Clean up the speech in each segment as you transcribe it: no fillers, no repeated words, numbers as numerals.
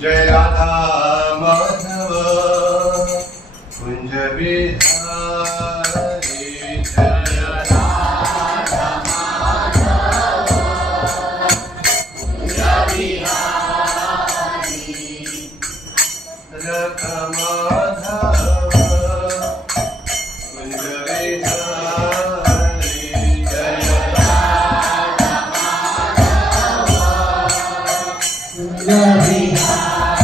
जय राधा माधव कुंज बिहारी जय राधा माधव कुंज बिहारी रख माधव कुंज बिहारी जय राधा माधव कुंज बिहारी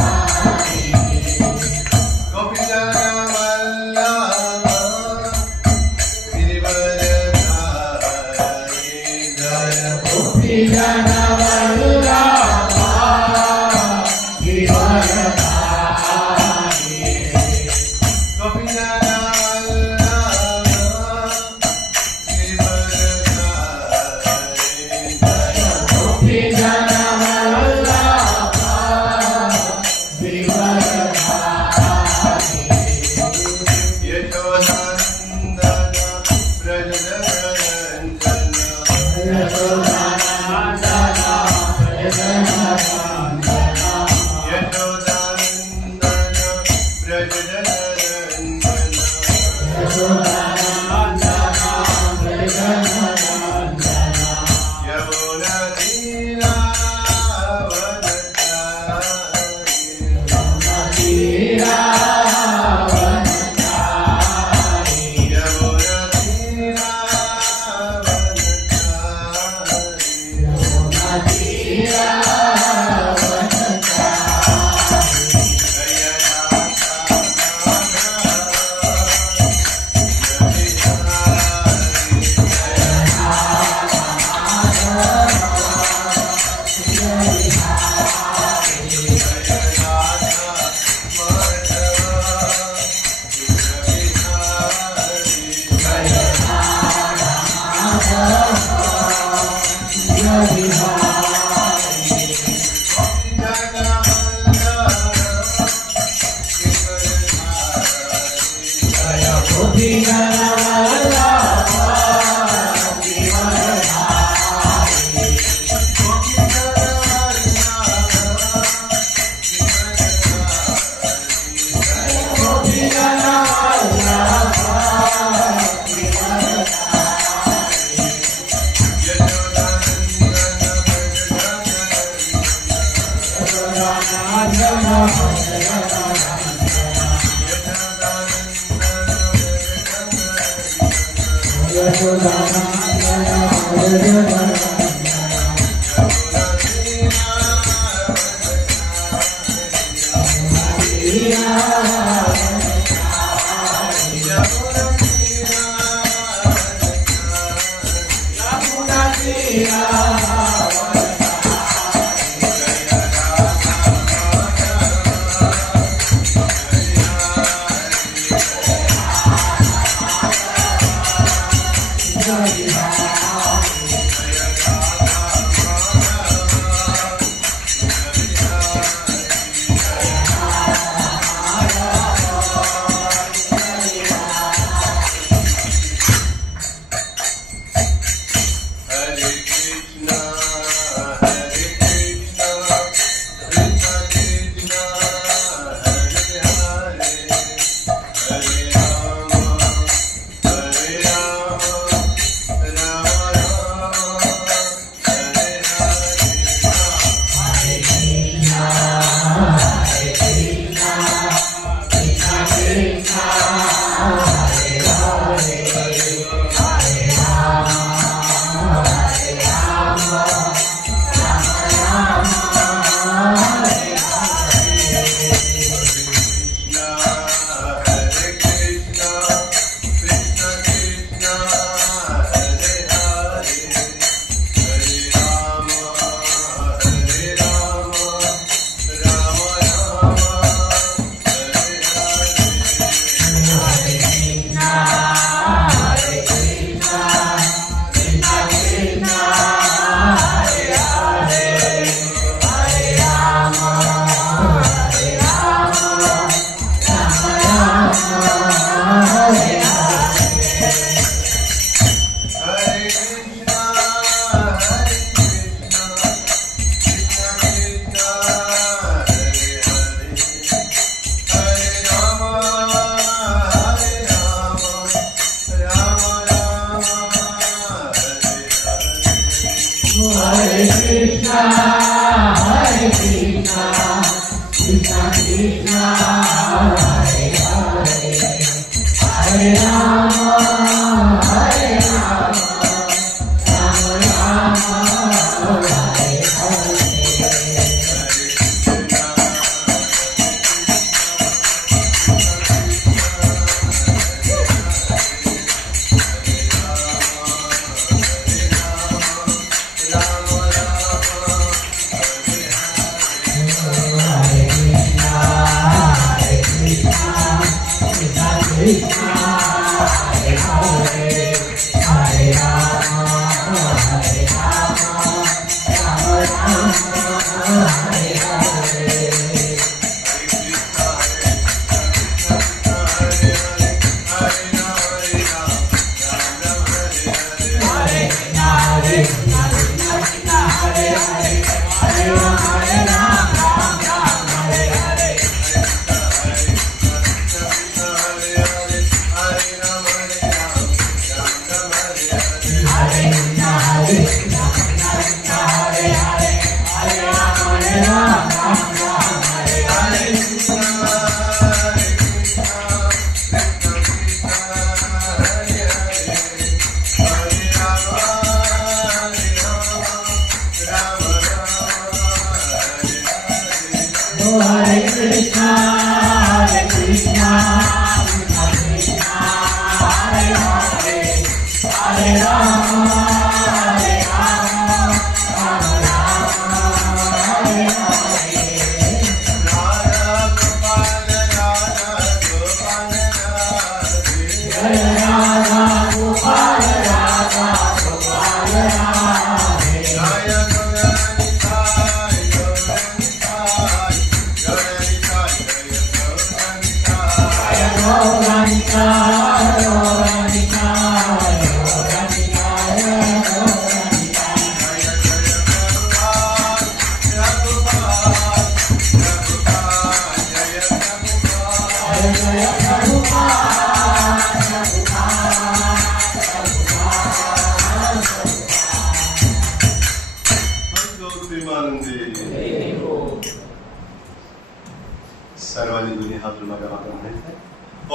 सर्वांनी दोन्ही हात जोडून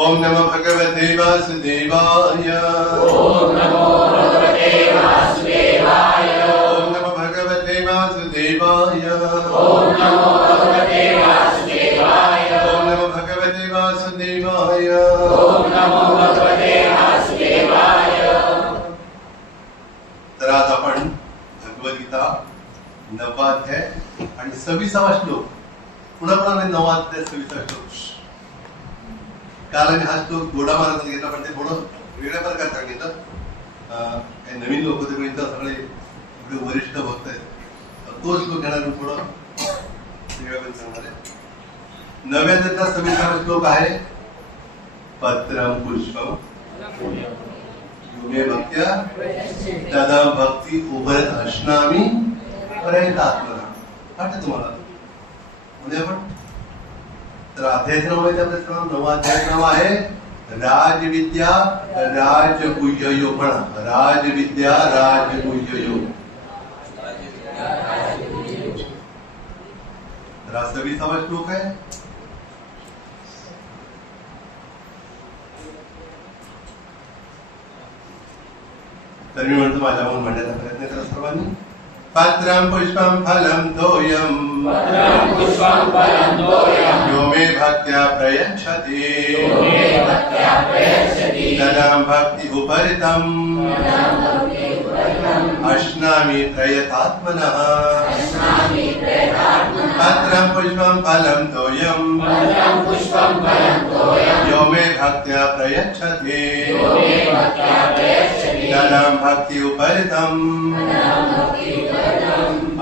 ओम नमो भगवते वासुदेवाय ओम नमो भगवते वासुदेवाय ओम नमो भगवते वासुदेवाय ओम नमो भगवते वासुदेवाय ओम नमो भगवते वासुदेवाय ओम नमो भगवते वासुदेवाय। तर आज आपण भगवद्गीता 9वा अध्याय आणि 26वा श्लोक पुन्हा पुन्हा 9वा अध्याय 26वा श्लोक काल आणि हा श्लोक गोडा महाराजांनी घेतला पण ते थोडं वेगळ्या प्रकारे सांगितलं. काही नवीन लोक होते पण इथं सगळे एवढे वरिष्ठ भक्त आहेत तो श्लोक घेणार मी थोडं वेगळ्या पण सांगणार आहे. 9व्या अध्यायाचा 26वा श्लोक आहे पत्रम पुष्पम युगे भक्त्या तदा भक्ती उभरत असणामी प्रयतात्मना वाटतं तुम्हाला म्हणजे आपण तर अध्यायाचं नाव आहे आपल्या 9वा अध्यायाचं नाव आहे राजविद्या राजगुह्य योग. म्हणा राजविद्या राजगुह्य योग. तर हा 26वा श्लोक आहे. तर मी म्हणतो माझ्या म्हणून म्हणण्याचा प्रयत्न करा सर्वांनी. पत्रं पुष्पं फलं तोयं यो मे भक्त्या प्रयच्छति तदां भक्ति उपरितम् अश्नामि प्रयतात्मनः. पत्रं पुष्पं फलं तोयं यो मे भक्त्या प्रयच्छति तदां भक्ति उपरितम्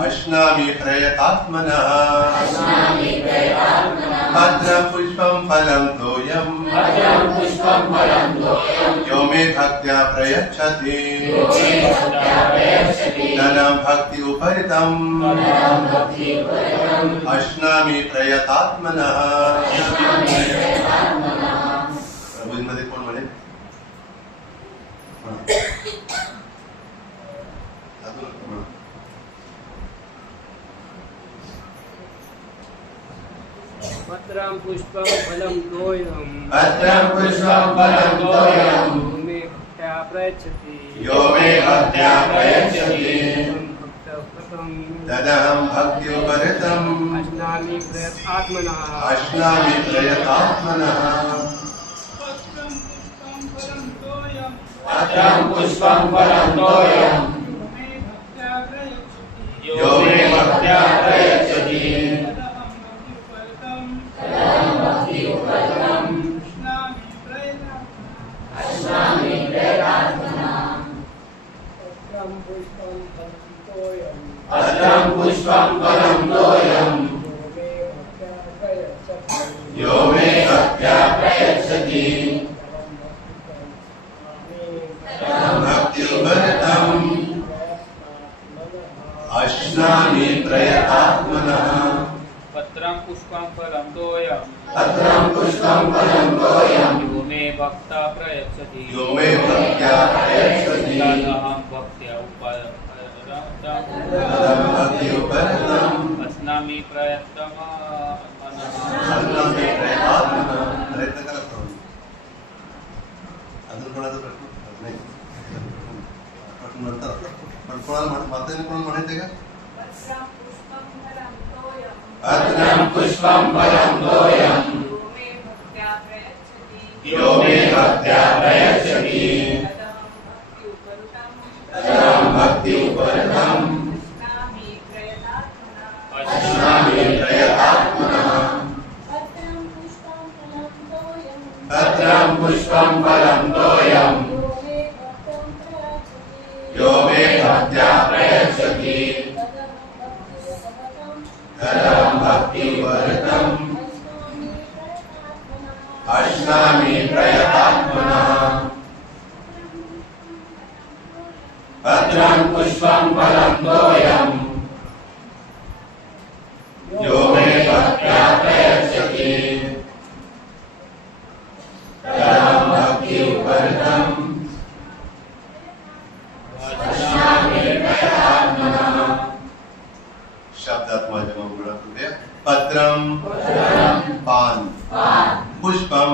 अश्नामि प्रयतात्मनः. पत्रं पुष्पं फलं तोयं यो मे भक्त्या प्रयच्छति तदां भक्ति उपरितम् अश्नामि प्रयतात्मनः. प्रभूंमध्ये कोण म्हणे पत्रं पुष्पं फलं तोयं पत्रं पुष्पं फलं तोयं प्रयच्छति यो मे भक्त्या प्रयच्छति भक्तप्रतं तदहं भक्त्युपरतम् अश्नामि प्रयतात्मनः पत्रं पुष्पं फलं तोयं यो मे भक्त्या प्रयच्छति तदहं भक्त्युपरतम् अश्नामि प्रयतात्मनः पत्रं पुष्पं फलं तोयं यो मे भक्त्या प्रयच्छति तदहं भक्त्युपरतम् अश्नामि प्रयतात्मनः पत्रं पुष्पं फलं तोयं पत्रं पुष्पं फलं तोयं यो मे भक्ता प्रयच्छति यो मे भक्त्या प्रयच्छति तदहं भक्त्या तदहं भक्त्युपरतम् अश्नामि प्रयत्तमः अश्नामि प्रयतात्मनः. प्रयत्न करा प्रभू. अजून कोणाचा प्रश्न नाही प्रश्न नंतर पण कोणाला माताने कोणाला म्हणायचे का पत्रं पुष्पं फलं तोयं यो मे भक्त्या प्रयच्छति तदहं भक्त्युपरतम् अश्नामि प्रयतात्मनः पत्रं पुष्पं फलं तोयं यो मे भक्त्या प्रयच्छति तदहं भक्त्युपरतम् अश्नामि प्रयतात्मनः पत्रं पुष्पं फलं तोयं यो मे भक्त्या प्रयच्छति तदहं भक्त्युपरतम् अश्नामि प्रयतात्मनः शब्दात माझ्या मंगळा करूया. पत्रम पान पुष्पम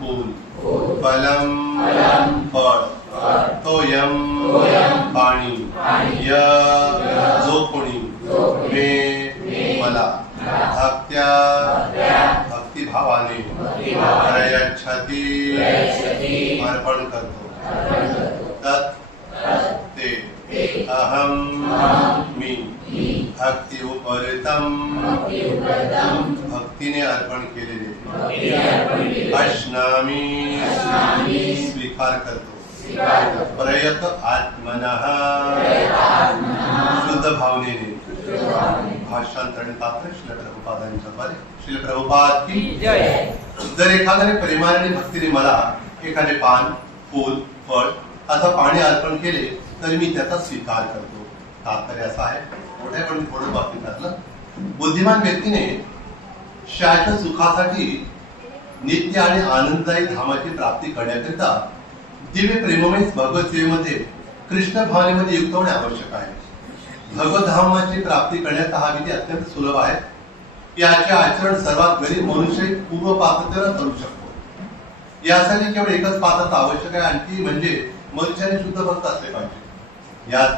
फूल फलम फळ तोयम पाणी य जो कोणी मे मला भक्त्या भक्तिभावाने प्रयच्छति अर्पण करतो तत् ते अहम मी भक्ति उपरतम भक्तीने अर्पण केलेले अश्नामी स्वीकार करतो प्रयत आत्मनः शुद्ध भावनेने. भाषांतर आणि पात्र श्रील प्रभुपादांच्या द्वारे. श्रील प्रभुपाद की जय. जर एखाद्याने प्रेमाने भक्तीने मला एखादे पान फूल फळ अथवा पाणी अर्पण केले तर मी त्याचा स्वीकार करतो. तात्पर्य असं आहे मोठ्या पण थोडं बाबतीत घातलं. बुद्धिमान व्यक्तीने शाश्वत सुखासाठी नित्य आणि आनंददायी धामाची प्राप्ती करण्याकरिता दिव्य प्रेममय भगवत सेवेमध्ये कृष्ण भावनेमध्ये युक्त होणे आवश्यक आहे. भगवत धामाची प्राप्ती करण्याचा हा विधी अत्यंत सुलभ आहे. याचे आचरण सर्वात गरीब मनुष्य पूर्व पात्रतेवर करू शकतो. यासाठी केवळ एकच पात्रता आवश्यक आहे आणखी म्हणजे मनुष्याने शुद्ध भक्त असले पाहिजे. यात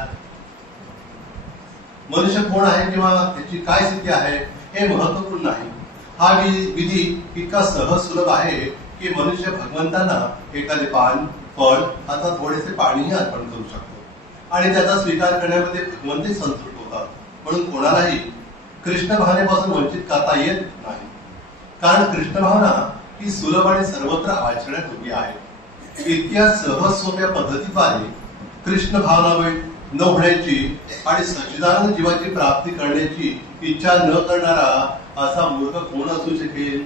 मनुष्य कोण आहे किंवा त्याची काय स्थिती आहे हे महत्वपूर्ण नाही. हा विधी इतका सहज सुलभ आहे की मनुष्य भगवंतांना एखादे पान फळ अथवा थोडेसे पाणीही अर्पण करू शकतो आणि त्याचा स्वीकार करण्यामध्ये भगवंतही संतुष्ट होतात. म्हणून कोणालाही कृष्ण भावनेपासून वंचित करता येत नाही. कारण कृष्ण भावना ही सुलभ आणि सर्वत्र आचरण्यायोग्य आहे. इतक्या सहज सोप्या पद्धतीद्वारे कृष्ण भावना न होण्याची आणि सच्चिदानंद जीवाची प्राप्ती करण्याची इच्छा न करणारा असा मूर्ख कोण असू शकेल.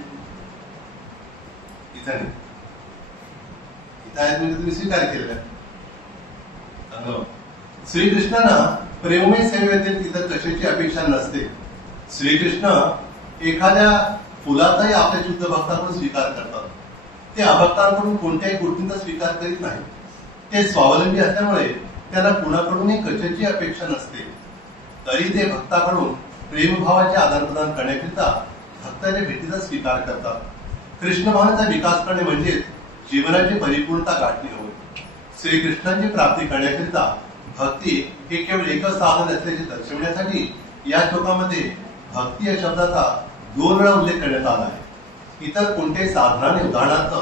इथं नाही. इथं आहेत म्हणजे तुम्ही स्वीकार केलेला. श्रीकृष्णांना प्रेममय सेवेतील इतर कशाची अपेक्षा नसते. श्रीकृष्ण एखाद्या फुलाचाही आपल्या शुद्ध भक्तांकडून स्वीकार करतात. ते अभक्तांकडून कोणत्याही गोष्टींचा स्वीकार करीत नाही. ते स्वावलंबी असल्यामुळे त्यांना कुणाकडूनही कशाची अपेक्षा नसते. तरी ते भक्ताकडून प्रेमभावाचे आदान प्रदान करण्याकरिता भक्ताच्या भेटीचा स्वीकार करतात. कृष्ण भावनेचा विकास करणे म्हणजे जीवनाची परिपूर्णता गाठणे होय. श्रीकृष्णांची प्राप्ती करण्याकरिता भक्ती हे केवळ एकच साधन असल्याचे दर्शवण्यासाठी या श्लोकामध्ये भक्ती या शब्दाचा 2 वेळा उल्लेख करण्यात आला आहे. इतर कोणत्याही साधनाने, उदाहरणार्थ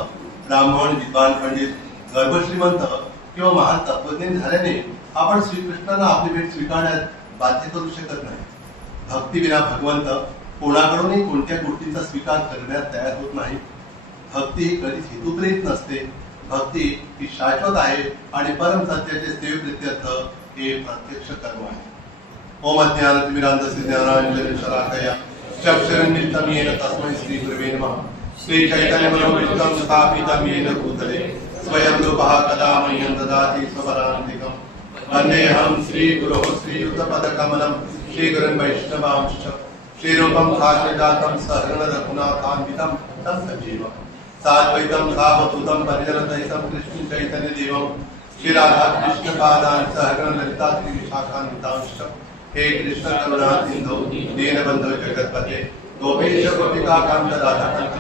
ब्राह्मण, विद्वान, पंडित, गर्भश्रीमंत किंवा महान तत्वज्ञान झाल्याने आपण श्रीकृष्णांना आपली भेट स्वीकारण्यास बाध्य करू शकत नाही. भक्तीविना भगवंत कोणाकडूनही कोणत्या गोष्टींचा स्वीकार करण्यास तयार होत नाही. भक्ती ही कधीच हेतुप्रेरित नसते. भक्ती ही शाश्वत आहे आणि परम सत्याचे सेवेप्रित्यर्थ हे प्रत्यक्ष कर्म आहे. ओम अज्ञानतिमिरान्धस्य ज्ञानाञ्जनशलाकया चक्षुरुन्मिलितं येन तस्मै श्रीगुरवे नमः. श्रीचैतन्यमनोभीष्टं स्थापितं येन भूतले स्वयं रूपः कदा मह्यं ददाति स्वपदान्तिकम्. वन्देऽहं श्रीगुरोः श्रीयुतपदकमलं श्रीगुरुं वैष्णवांश्च श्रीरूपं साक्षातं सहगणरघुनाथान्वितं तं सजीवम्. साद्वैतं सावधूतं परिजनसहितं कृष्ण चैतन्यदेवं श्रीराधा कृष्णपादान् सहगण ललिता श्रीविशाखान्वितांश्च. हे कृष्ण करुणा सिन्धो दीनबन्धो जगत्पते गोपेश गोपिकाकान्त राधाकान्त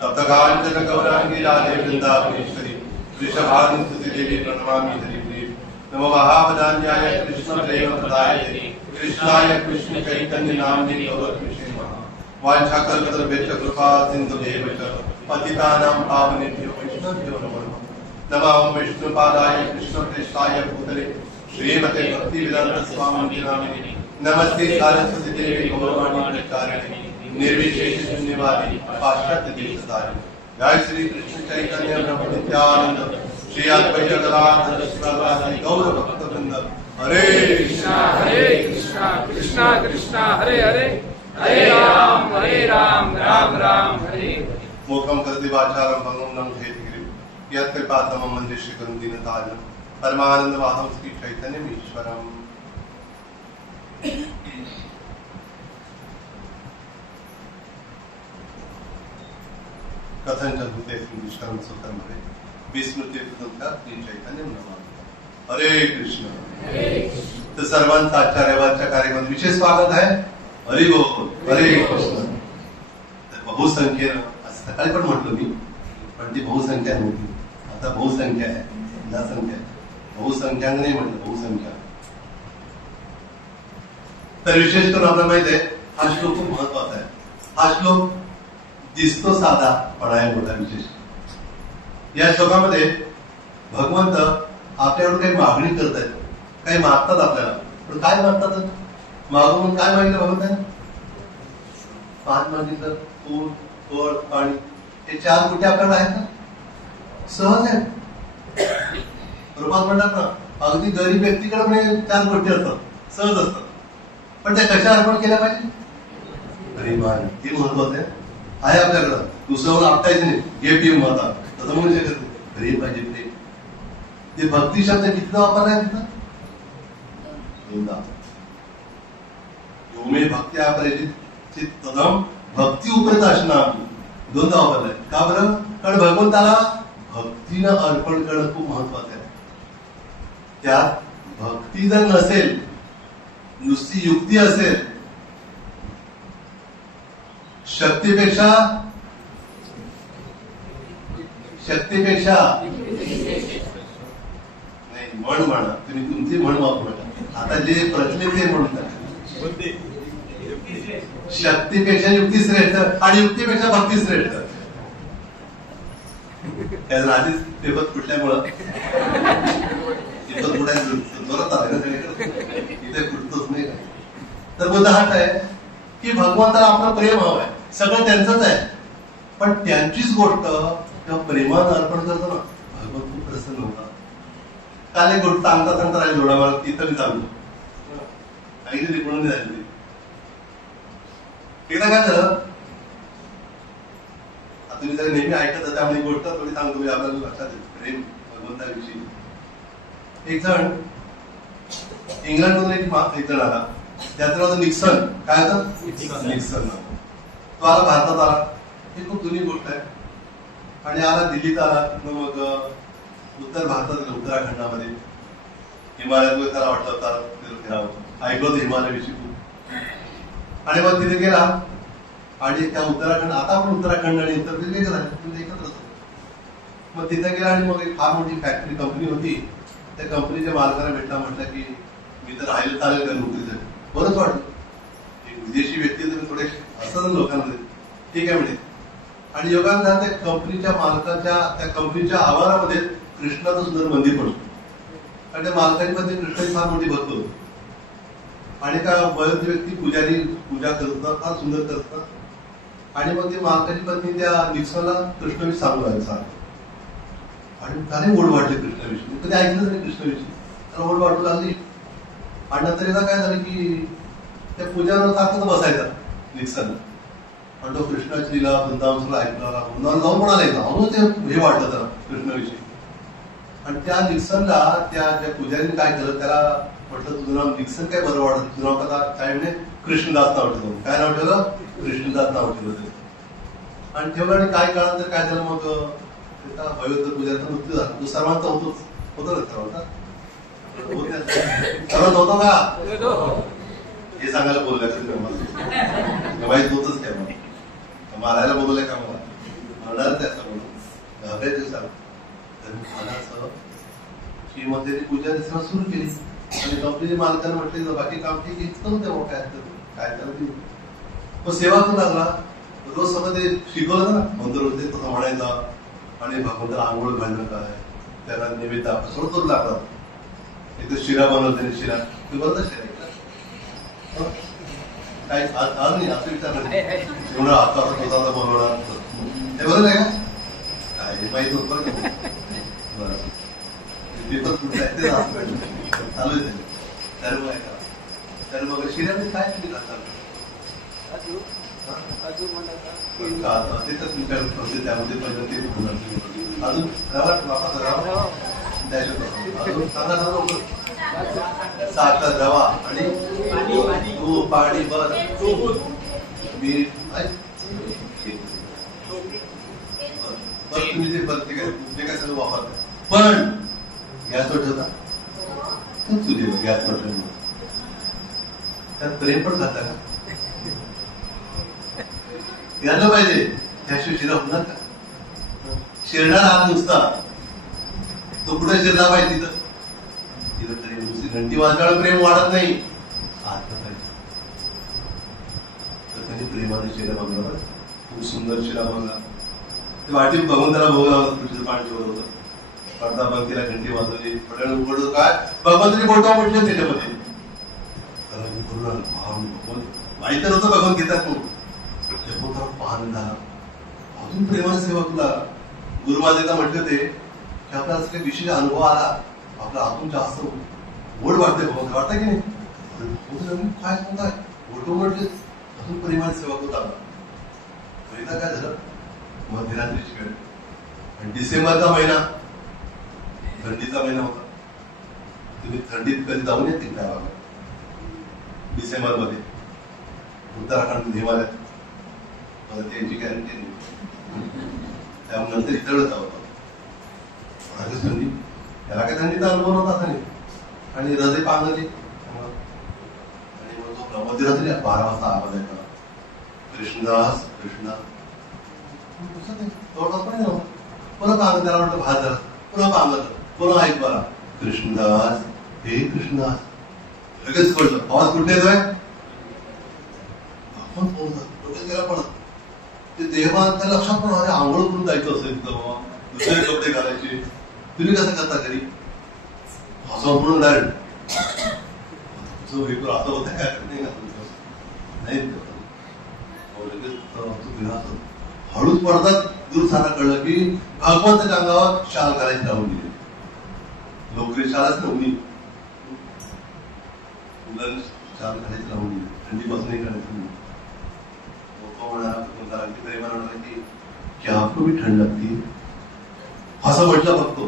तप्तकाञ्चन गौराङ्गी राधे वृन्दावनेश्वरी वृषभानुसुते देवी प्रणमामि हरिप्रिये. नमो महावदान्याय कृष्ण प्रेम प्रदायते कृष्णाय कृष्ण चैतन्य नाम्ने गौरविषे नमः. वाञ्छाकल्पतरुभ्यश्च कृपा सिन्धुभ्येव च पतितानां पावनेभ्यो वैष्णवेभ्यो नमो नमः. नमः विष्णुपादाय कृष्णप्रेष्ठाय भूतले श्रीमते भक्तिवेदान्त स्वामिने नामिने नमस्ते सारस्वती देवी गौरवाणी प्रचारिणे निर्विशेष शून्यवादी पाश्चात्य देशधारिणे. जय श्री कृष्ण चैतन्य प्रभु नित्यानंद श्री अद्वैत गदाधर श्रीवासादि गौर भक्तवृंद. हरे कृष्णा कृष्णा कृष्णा हरे हरे, हरे राम राम राम हरे. मोकम करते वाचारम भंगम नम हेतगिरि यत् कृपातमं वन्दे श्रीगुरुं दीनतारिणं परमानंद माधव श्री चैतन्यम ईश्वरम. कथंच भूतेस्मिन् दुष्कर्म सुकर्म हरे विस्मृतीर्थ श्री चैतन्यम नमामि. हरे कृष्ण. तर सर्वांचं आजच्या रविवारच्या कार्यक्रमात विशेष स्वागत आहे. हरी बोल. हरे कृष्ण. बहुसंख्येनं सकाळी पण म्हटलं मी, पण ती बहुसंख्या नव्हती. आता बहुसंख्या आहे, संख्या आहे. बहुसंख्याक नाही म्हटलं, बहुसंख्या. तर विशेष करून आपल्याला माहित आहे हा श्लोक खूप महत्वाचा आहे. हा श्लोक दिसतो साधा पण आहे मोठा विशेष. या श्लोकामध्ये भगवंत आपल्याकडून काही मागणी करतायत, काही मागतात आपल्याला. पण काय मागतात? मागून काय मागितलं भगवंताने? 5 मागितलं, फूल, फळ, पाणी. हे 4 गोष्टी आपल्याकडे आहेत ना, सहज आहेत. रूपात म्हणतात ना, अगदी गरीब व्यक्तीकडे म्हणजे 4 गोष्टी असतात, सहज असतात. पण त्या कशा अर्पण केल्या पाहिजे? प्रेमाने. हे महत्वाचं आहे आपल्याकडं. दुसऱ्यावर आपटायचं नाही, हे पिऊ म्हणतात, तसं म्हणू शकत नाही. प्रेम पाहिजे, प्रेम. ते भक्ती शब्द कितीदा वापरलाय तिथं? 2दा. यो मे भक्त्या परिचित तदम भक्ती उपरत असणार 2दा वापरलाय. का बरं? कारण भगवंताला भक्तीनं अर्पण करणं खूप महत्वाचं आहे. त्यात भक्ती जर नसेल, नुसती युक्ती असेल, शक्तीपेक्षा नाही, म्हण म्हणा तुम्ही, तुमची म्हण वापरू नका. आता जे प्रचलित ते म्हणतात, शक्तीपेक्षा युक्ती श्रेष्ठ आणि युक्तीपेक्षा भक्ती श्रेष्ठ. त्याला आधीच पेपर फुटल्यामुळं पेपर फुटायचं जोरात आले ना, इथे फुटतोच नाही. तर मुद्दा हाच आहे की भगवंताला आपलं प्रेम हवं आहे, सगळं त्यांचंच आहे. पण त्यांचीच गोष्ट तेव्हा प्रेमानं अर्पण करतो ना, भगवंत खूप प्रसन्न होता. काल एक गोष्ट सांगता सांगता राहील जोडा मला, तिथं मी सांगतो. ऐकली म्हणून झाली. एकदा काय झालं, तुम्ही जर नेहमी ऐकत होता त्यामुळे गोष्ट थोडी सांगतो मी आपल्याला लक्षात येईल. प्रेम भगवंताविषयी. एक जण इंग्लंडमधून एक जण आला, त्याचं नाव निक्सन. काय होतं? निक्सन. तो आला, भारतात आला. ही खूप जुनी गोष्ट आहे. आणि आला दिल्लीत आला. मग उत्तर भारतात, उत्तराखंडामध्ये हिमालयात त्याला वाटलं होता ऐकलं होतं हिमालयाविषयी खूप. आणि मग तिथे गेला आणि त्या उत्तराखंड, आता आपण उत्तराखंड आणि उत्तर प्रदेश वेगळं झाले, तुम्ही एकत्र असतो. मग तिथे गेला आणि मग एक फार मोठी फॅक्टरी कंपनी होती. त्या कंपनीच्या मालकाला भेटला, म्हटलं की मी तर राहिलं चालेल का नोकरीसाठी. बरंच वाटलं, एक विदेशी व्यक्ती तर थोडे असतात ना लोकांमध्ये, ठीक आहे म्हणजे. आणि योगान त्या कंपनीच्या मालकाच्या त्या कंपनीच्या आवारामध्ये कृष्णाचं सुंदर मंदिर पडतो. आणि त्या मालकाची मध्ये कृष्णाची फार मोठी भक्त होती. आणि त्या वयोवृद्ध व्यक्ती पुजारी पूजा करतात, फार सुंदर करतात. आणि मग ती मालकाची पत्नी त्या निक्सनला कृष्णविषयी सांगू लागली आणि त्याने ओढ वाटली कृष्णाविषयी. कधी ऐकलं नाही कृष्णाविषयी, त्याला ओढ वाटू लागली. आणि नंतर एकदा काय झालं की त्या पूजावर सारखं बसायचा निक्सन, आणि तो कृष्णाची लीला वृंदावन सगळं ऐकला. वृंदावन जाऊन म्हणाला एकदा म्हणून ते हे वाटलं त्याला कृष्णाविषयी. आणि त्या निक्सनला त्या पुजारीने काय केलं, त्याला म्हटलं तुझं नाव निक्सन काय बरं वाटत, तुझं नाव कदा काय म्हणे कृष्णदास नाव ठेवलं. काय नाव ठेवलं? कृष्णदास नाव ठेवलं ते. आणि ठेवलं. आणि काय काळानंतर काय झालं, मग त्या वयोवृद्ध पुजारीचा मृत्यू झाला. तो सर्वांचा होतोच, होतो ना सर्वांचा, सर्वांचा होतो का हे सांगायला बोलल्या माहित होतच काय मला मारायला बोलवलंय का मला म्हणणार त्याचा म्हणून घाबऱ्या दिवसाला श्रीमती पूजा दिसणं सुरू केली. आणि कंपनी मालकाने म्हटले बाकी काम ठीक आहे, तेव्हा काय काय त्याला मग सेवा करू लागला. रोज सगळं ते शिकवलं ना मंत्र होते तसं म्हणायचा. आणि भगवंताला आंघोळ घालणं काय, त्याला निमित्त सगळं करू लागला. एक तर शिरा बनवते, शिरा ते बरोबर शिरा काय आज नाही असं विचारलं एवढं आता स्वतःला बनवणार हे बरोबर आहे का काय माहित होत बरं पेपर कुठे आहे ते चालू आहे. तर मग ऐका, तर मग शिऱ्यामध्ये काय तुम्ही घालता तिथं तुमच्याकडे त्यामध्ये पहिलं अजून रवा अजून सांगा सांगा साखर रवा आणि तूप पाणी बस मीठ तुम्ही जे बघते काय सगळं वापरता. पण गॅसवर ठेवता तुझे गॅसवर ठेवून त्यात प्रेम पण खाता का यायला पाहिजे, त्याशिवाय शिरा होणार का. शिरणार हात नुसता तो कुठे शिरला पाहिजे तिथं तिथं प्रेम दुसरी घंटी वाजवायला प्रेम वाढत नाही. आता पाहिजे तर त्यांनी प्रेमाने शिरा बघला पाहिजे. खूप सुंदर शिरा बघला ते वाटी बघून त्याला भोग लावलं. तुळशीचं पाणी ठेवलं होतं, पडदा बंद केला, घंटी वाजवली, पडलं उघडलं काय भगवंतानी बोलता म्हटलं त्याच्यामध्ये माहिती होतं भगवंत घेतात म्हणून पाहणं झालं. अजून प्रेमाने सेवा तुला गुरुमातेला म्हटलं ते की आपल्याला असं काही विशेष अनुभव आला, आपला आतून जास्त गोड वाटते भगवंत वाटतं की नाही. काय सांगताय गोटो म्हटले अजून प्रेमाने सेवा होत आला. एकदा काय झालं मध्यरात्रीची वेळ आणि डिसेंबरचा महिना थंडीचा महिना होता. तुम्ही थंडीत कधी जाऊन येतील त्या भागात डिसेंबर मध्ये उत्तराखंड हिमालयात त्यांची गॅरंटी नाही. त्यामुळे नंतर इतरच जावं थंडी त्याला काय थंडीचा अनुभव नव्हता नाही. आणि हृदय पांगली आणि मग तो मध्यरात्री 12 वाजता आवाज ऐकला कृष्णदास कृष्णा थोडाच पण नव्हता. पुन्हा पांगत त्याला म्हटलं भात झाला, पुन्हा पांगत पुन्हा ऐक बरा कृष्णदास हे कृष्णदास. लगेच कळलं आवाज कुठे येतोय आपण डोक्यात गेला पडत ते देवा त्या लक्षात पण अरे आंघोळ करून जायचं असेल तर बाबा दुसरे कपडे घालायचे तुम्ही कसं करता घरी असं म्हणून डायरेक्ट जो वेगळं असं होतं काय नाही हळूच पडतात दूर सारा कळलं की भगवंताच्या अंगावर शाल करायची लावून दिली. नोकरी शाळाच नव्हती मुलांनी शाल करायची लावून दिली. थंडीपासून करायची की आपको भी ठंड लागती असं म्हटलं बघतो.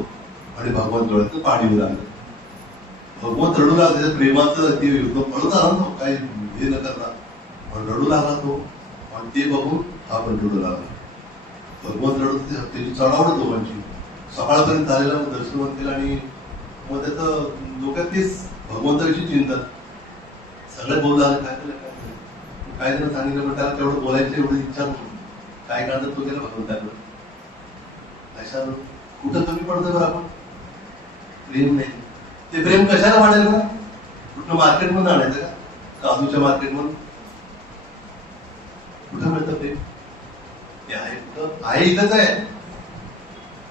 आणि भगवंत डोळ्यात पाणी लागलं. भगवंत रडू लागला त्याच्या प्रेमाचं पळून आला ना काही हे न करता पण रडू लागला तो. आणि ते बघून हा पण रडू लागला. भगवंत रडू त्याची चढावड दोघांची सकाळपर्यंत झालेला दर्शन केलं. आणि मग त्याचं डोक्यात तेच भगवंताविषयी चिंतन सगळं बोलू लागलं काय केलं काय जण सांगितलं पण त्याला तेवढं बोलायचं एवढी इच्छा नव्हती. काय काढत तो गेला भगवंताकडे अशा कुठं कमी पडतं बरं आपण? प्रेम नाही. ते प्रेम कशाला वाढेल बरं? कुठं मार्केटमधून आणायचं का? काजूच्या मार्केटमधून कुठं मिळतं प्रेम? ते आहे कुठं? आहे इथंच आहे.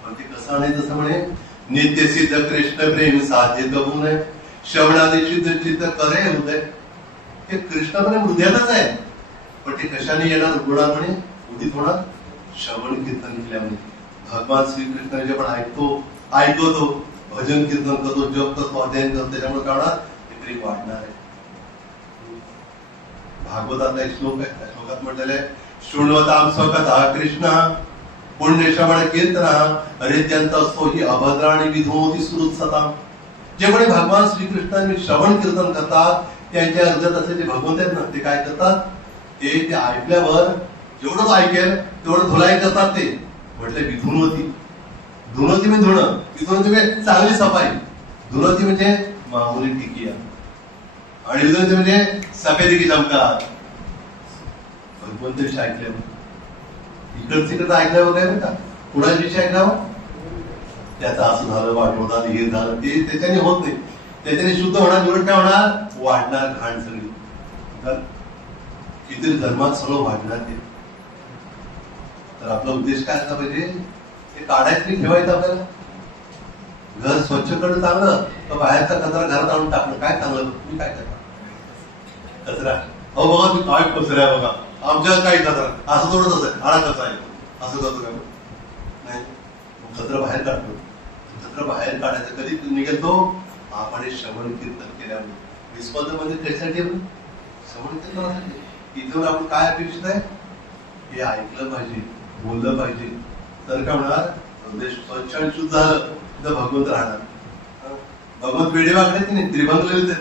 पण ते कसं आणायचं? असं म्हणे, नित्य सिद्ध कृष्ण प्रेम साध्य कबून आहे, श्रवणादी सिद्ध चित्त करे हृदय. ते कृष्ण प्रेम हृदयातच आहे. पण ते कशाने येणार? गुणात म्हणे उदित होणार श्रवण कीर्तन केल्यामुळे. भगवान श्रीकृष्णाचे पण ऐकतो, भजन कीर्तन करतो, जप करतो, अध्ययन करतो, त्याच्यामुळे काय होणार? ते प्रेम वाढणार आहे. भागवतातला एक श्लोक आहे, त्या श्लोकात म्हटलेलं आहे, शृण्वतां स्वकथा कृष्ण पुण्यश्रवण कीर्तना हरित्यंत सोही अभद्राणी विधोती सुरुत्सतां. जे कोणी भगवान श्रीकृष्णांनी श्रवण कीर्तन करतात, त्यांच्या हृदयात असले जे भगवंत आहेत ना, ते काय करतात? ते ऐकल्यावर जेवढं तो ऐकेल तेवढं धुलाई करतात. ते म्हटले विधुनवती. धुनवती म्हणजे धुणं, विधुनवती म्हणजे चांगली सफाई, धुनवती म्हणजे मामुली टिकिया, आणि विधुनवती म्हणजे सफेदी की चमकार. भगवंत विषय ऐकल्यावर, इकडचं ऐकल्यावर काय का कुणाच्या विषय ऐकल्यावर त्याचं असं झालं, वाढवून झालं, हे झालं, ते त्याच्याने होत नाही. त्याच्याने शुद्ध होणार, निवड काय होणार? वाढणार घाण सगळी. किती धर्मात सगळं वाढणार ते. तर आपला उद्देश काय असला पाहिजे? ते काढायचं नाही, ठेवायचं आपल्याला. घर स्वच्छ करणं चांगलं, तर बाहेरचा कचरा घरात आणून टाकणं काय चांगलं? तुम्ही काय करता? कचरा, अहो बघा, मी काय कचरा आहे बघा, आमच्या काही कचरा असं थोडंच असं आळा कचरा आहे असं करतो काय? नाही, कचरा बाहेर काढतो. कचरा बाहेर काढायचं कधी निघेल तो? आपण श्रवण कीर्तन केल्यामुळे. विस्पंद मध्ये कशासाठी? श्रवण कीर्तनासाठी. इथून आपण काय अपेक्षित आहे? हे ऐकलं पाहिजे, बोललं पाहिजे, तर काय होणार? स्वच्छ आणि शुद्ध झालं तर भगवंत राहणार. भगवंत वेडे वाकडे की नाही, त्रिभंग लिहिते,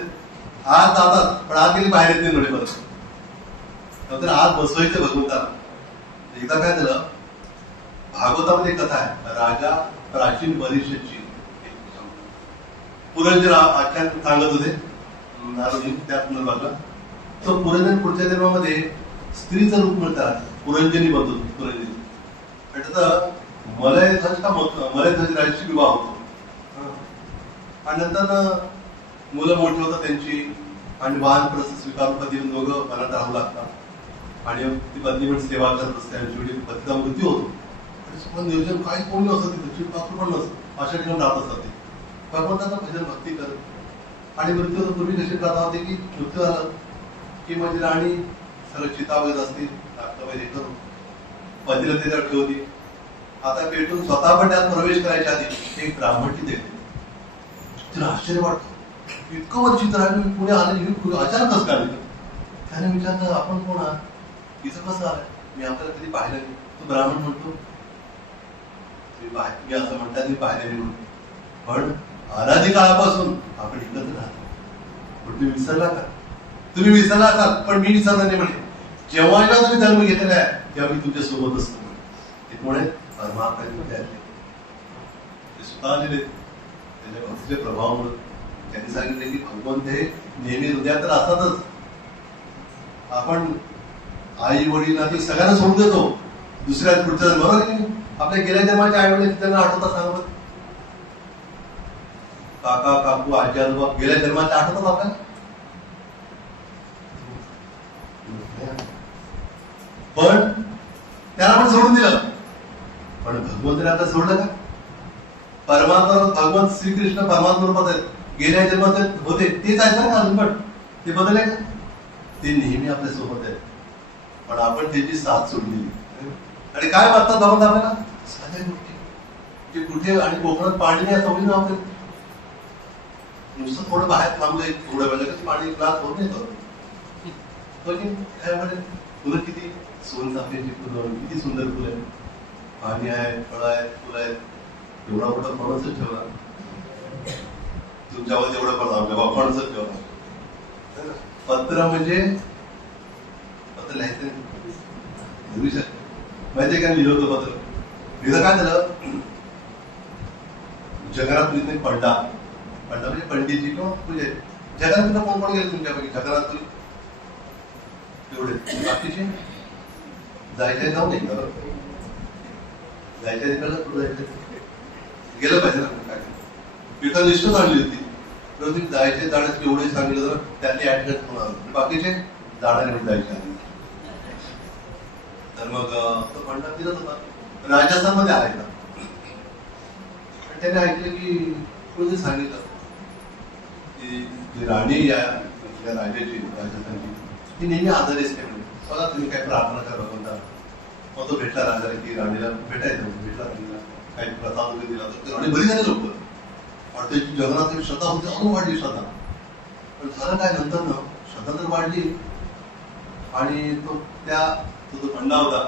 आत जातात पण आत गेली बाहेर येत नाही नोडे परत. तर आत बसवायचं भगवंताला. एकदा काय झालं, भागवतामध्ये कथा आहे, राजा प्राचीन परीक्षेची. पुरंजन आख्यान सांगत होते नारदजी त्या पुनर्भागला. तो पुरंजन पुढच्या जन्मामध्ये स्त्रीचं रूप मिळतात, पुरंजनी बनतो. पुरंजनी त्याचा मलयध्वज राजाशी विवाह होतो. आणि नंतर मुलं मोठी होतात त्यांची, आणि वाहन प्रस स्वीकारून पती दोघं मनात राहू लागतात. आणि ती पत्नी पण सेवा करत असते, आणि शेवटी पतीचा मृत्यू होतो. नियोजन काही कोणी असतं तिथे पात्र पण नसतं, अशा ठिकाणी राहत असतात ते. भगवंताचं भजन भक्ती करत. आणि मृत्यू पूर्वी कशी प्रथा होते की मृत्यू झालं की म्हणजे राणी सगळं चिता वगैरे असते, वगैरे करून पतीला त्याच्यावर ठेवते. आता पेटून स्वतः पण त्यात प्रवेश करायच्या आधी एक ब्राह्मण ती देते. तिला आश्चर्य वाटतं, इतकं वर्ष राहिली पुढे आले, अचानकच काढले. त्याने विचारलं, आपण कोण आहात? तिचं कसं आलंय? मी आपल्याला कधी पाहिलं नाही. तो ब्राह्मण म्हणतो, मी असं म्हणतात मी पाहिलं नाही म्हणून, पण अनादी काळापासून आपण एकत्र राहतो. पण तुम्ही विसरला का? तुम्ही विसरला असाल, पण मी विसरला नाही म्हणे. जेव्हा जेव्हा तुम्ही जन्म घेतलेला आहे तेव्हा मी तुमच्या सोबत असतो. त्यामुळे परमात्मा ते स्वतः आलेले, त्याच्या भक्तीच्या प्रभावामुळे. त्यांनी सांगितले की भगवंत हे नेहमी हृदयात तर असतातच. आपण आई वडील नाती सगळ्यांना सोडून देतो दुसऱ्या पुढच्या जन्मावर. आपल्या गेल्या जन्माच्या आई वडील त्यांना आठवतात? सांगा, काका काकू आजी आजोबा गेल्या जन्माच्या आठवतात आपल्याला? पण त्याला आपण सोडून दिलं. पण भगवंताने आता सोडलं का? परमात्मा भगवंत श्रीकृष्ण परमात्मा रूपात आहेत, गेल्या जन्मात होते तेच आहेत ना अजून, पण ते बदलले का? ते नेहमी आपल्या सोबत आहेत, पण आपण त्याची साथ सोडली. आणि काय वाटतात भगवंत आपल्याला? साध्या गोष्टी जे कुठे, आणि कोकणात पाणी नाही असं नव्हतं. नुसतं थोडं बाहेर थांबलंय, थोड्या वेळेला पाणी ग्लास होत नाही. काय म्हणे, फुलं किती सोनचाफ्याची फुलं, किती सुंदर फुलं आहेत, पाणी आहे, फळं आहेत, फुलं आहेत. एवढा मोठा फणसच ठेवला तुमच्यावर, एवढं फळ आमच्या फणसच ठेवला. पत्र म्हणजे पत्र लिहायचं माहितीये का? लिहिलं होतं पत्र. लिहिलं काय झालं, जगन्नाथपुरीत पंडा म्हणजे पंडितजी किंवा पूजे. जगन्नाथपुरीला कोण कोण गेले तुमच्यापैकी? जगन्नाथपुरी तेवढे, बाकीचे जायचे जाऊ नये. जायच्या तिकडलं पुढे जायचं. गेलं पाहिजे ना काय एका लिस्टच आणली होती. प्रत्येक जायचे जाण्याचे एवढे सांगितलं तर त्यातली ऍडमिट होणार, बाकीचे जाणारे जायचे. तर मग तो फंडा फिरत होता, राजस्थानमध्ये आलायचा. त्याने ऐकलं की कोणी सांगितलं की जी राणी या राजाची राजस्थानची ती नेहमी आजारी असते म्हणजे बघा तुम्ही काय प्रार्थना करा कोणता. मग तो भेटला राजाला की राणीला भेटायचं, भेटला राणीला काही प्रसाद वगैरे दिला तर राणी बरी झाली लवकर. पण त्याची जगन्नाथ श्रद्धा होती, अजून वाढली श्रद्धा. पण झालं काय नंतर ना श्रद्धा तर वाढली आणि तो जो फंडा होता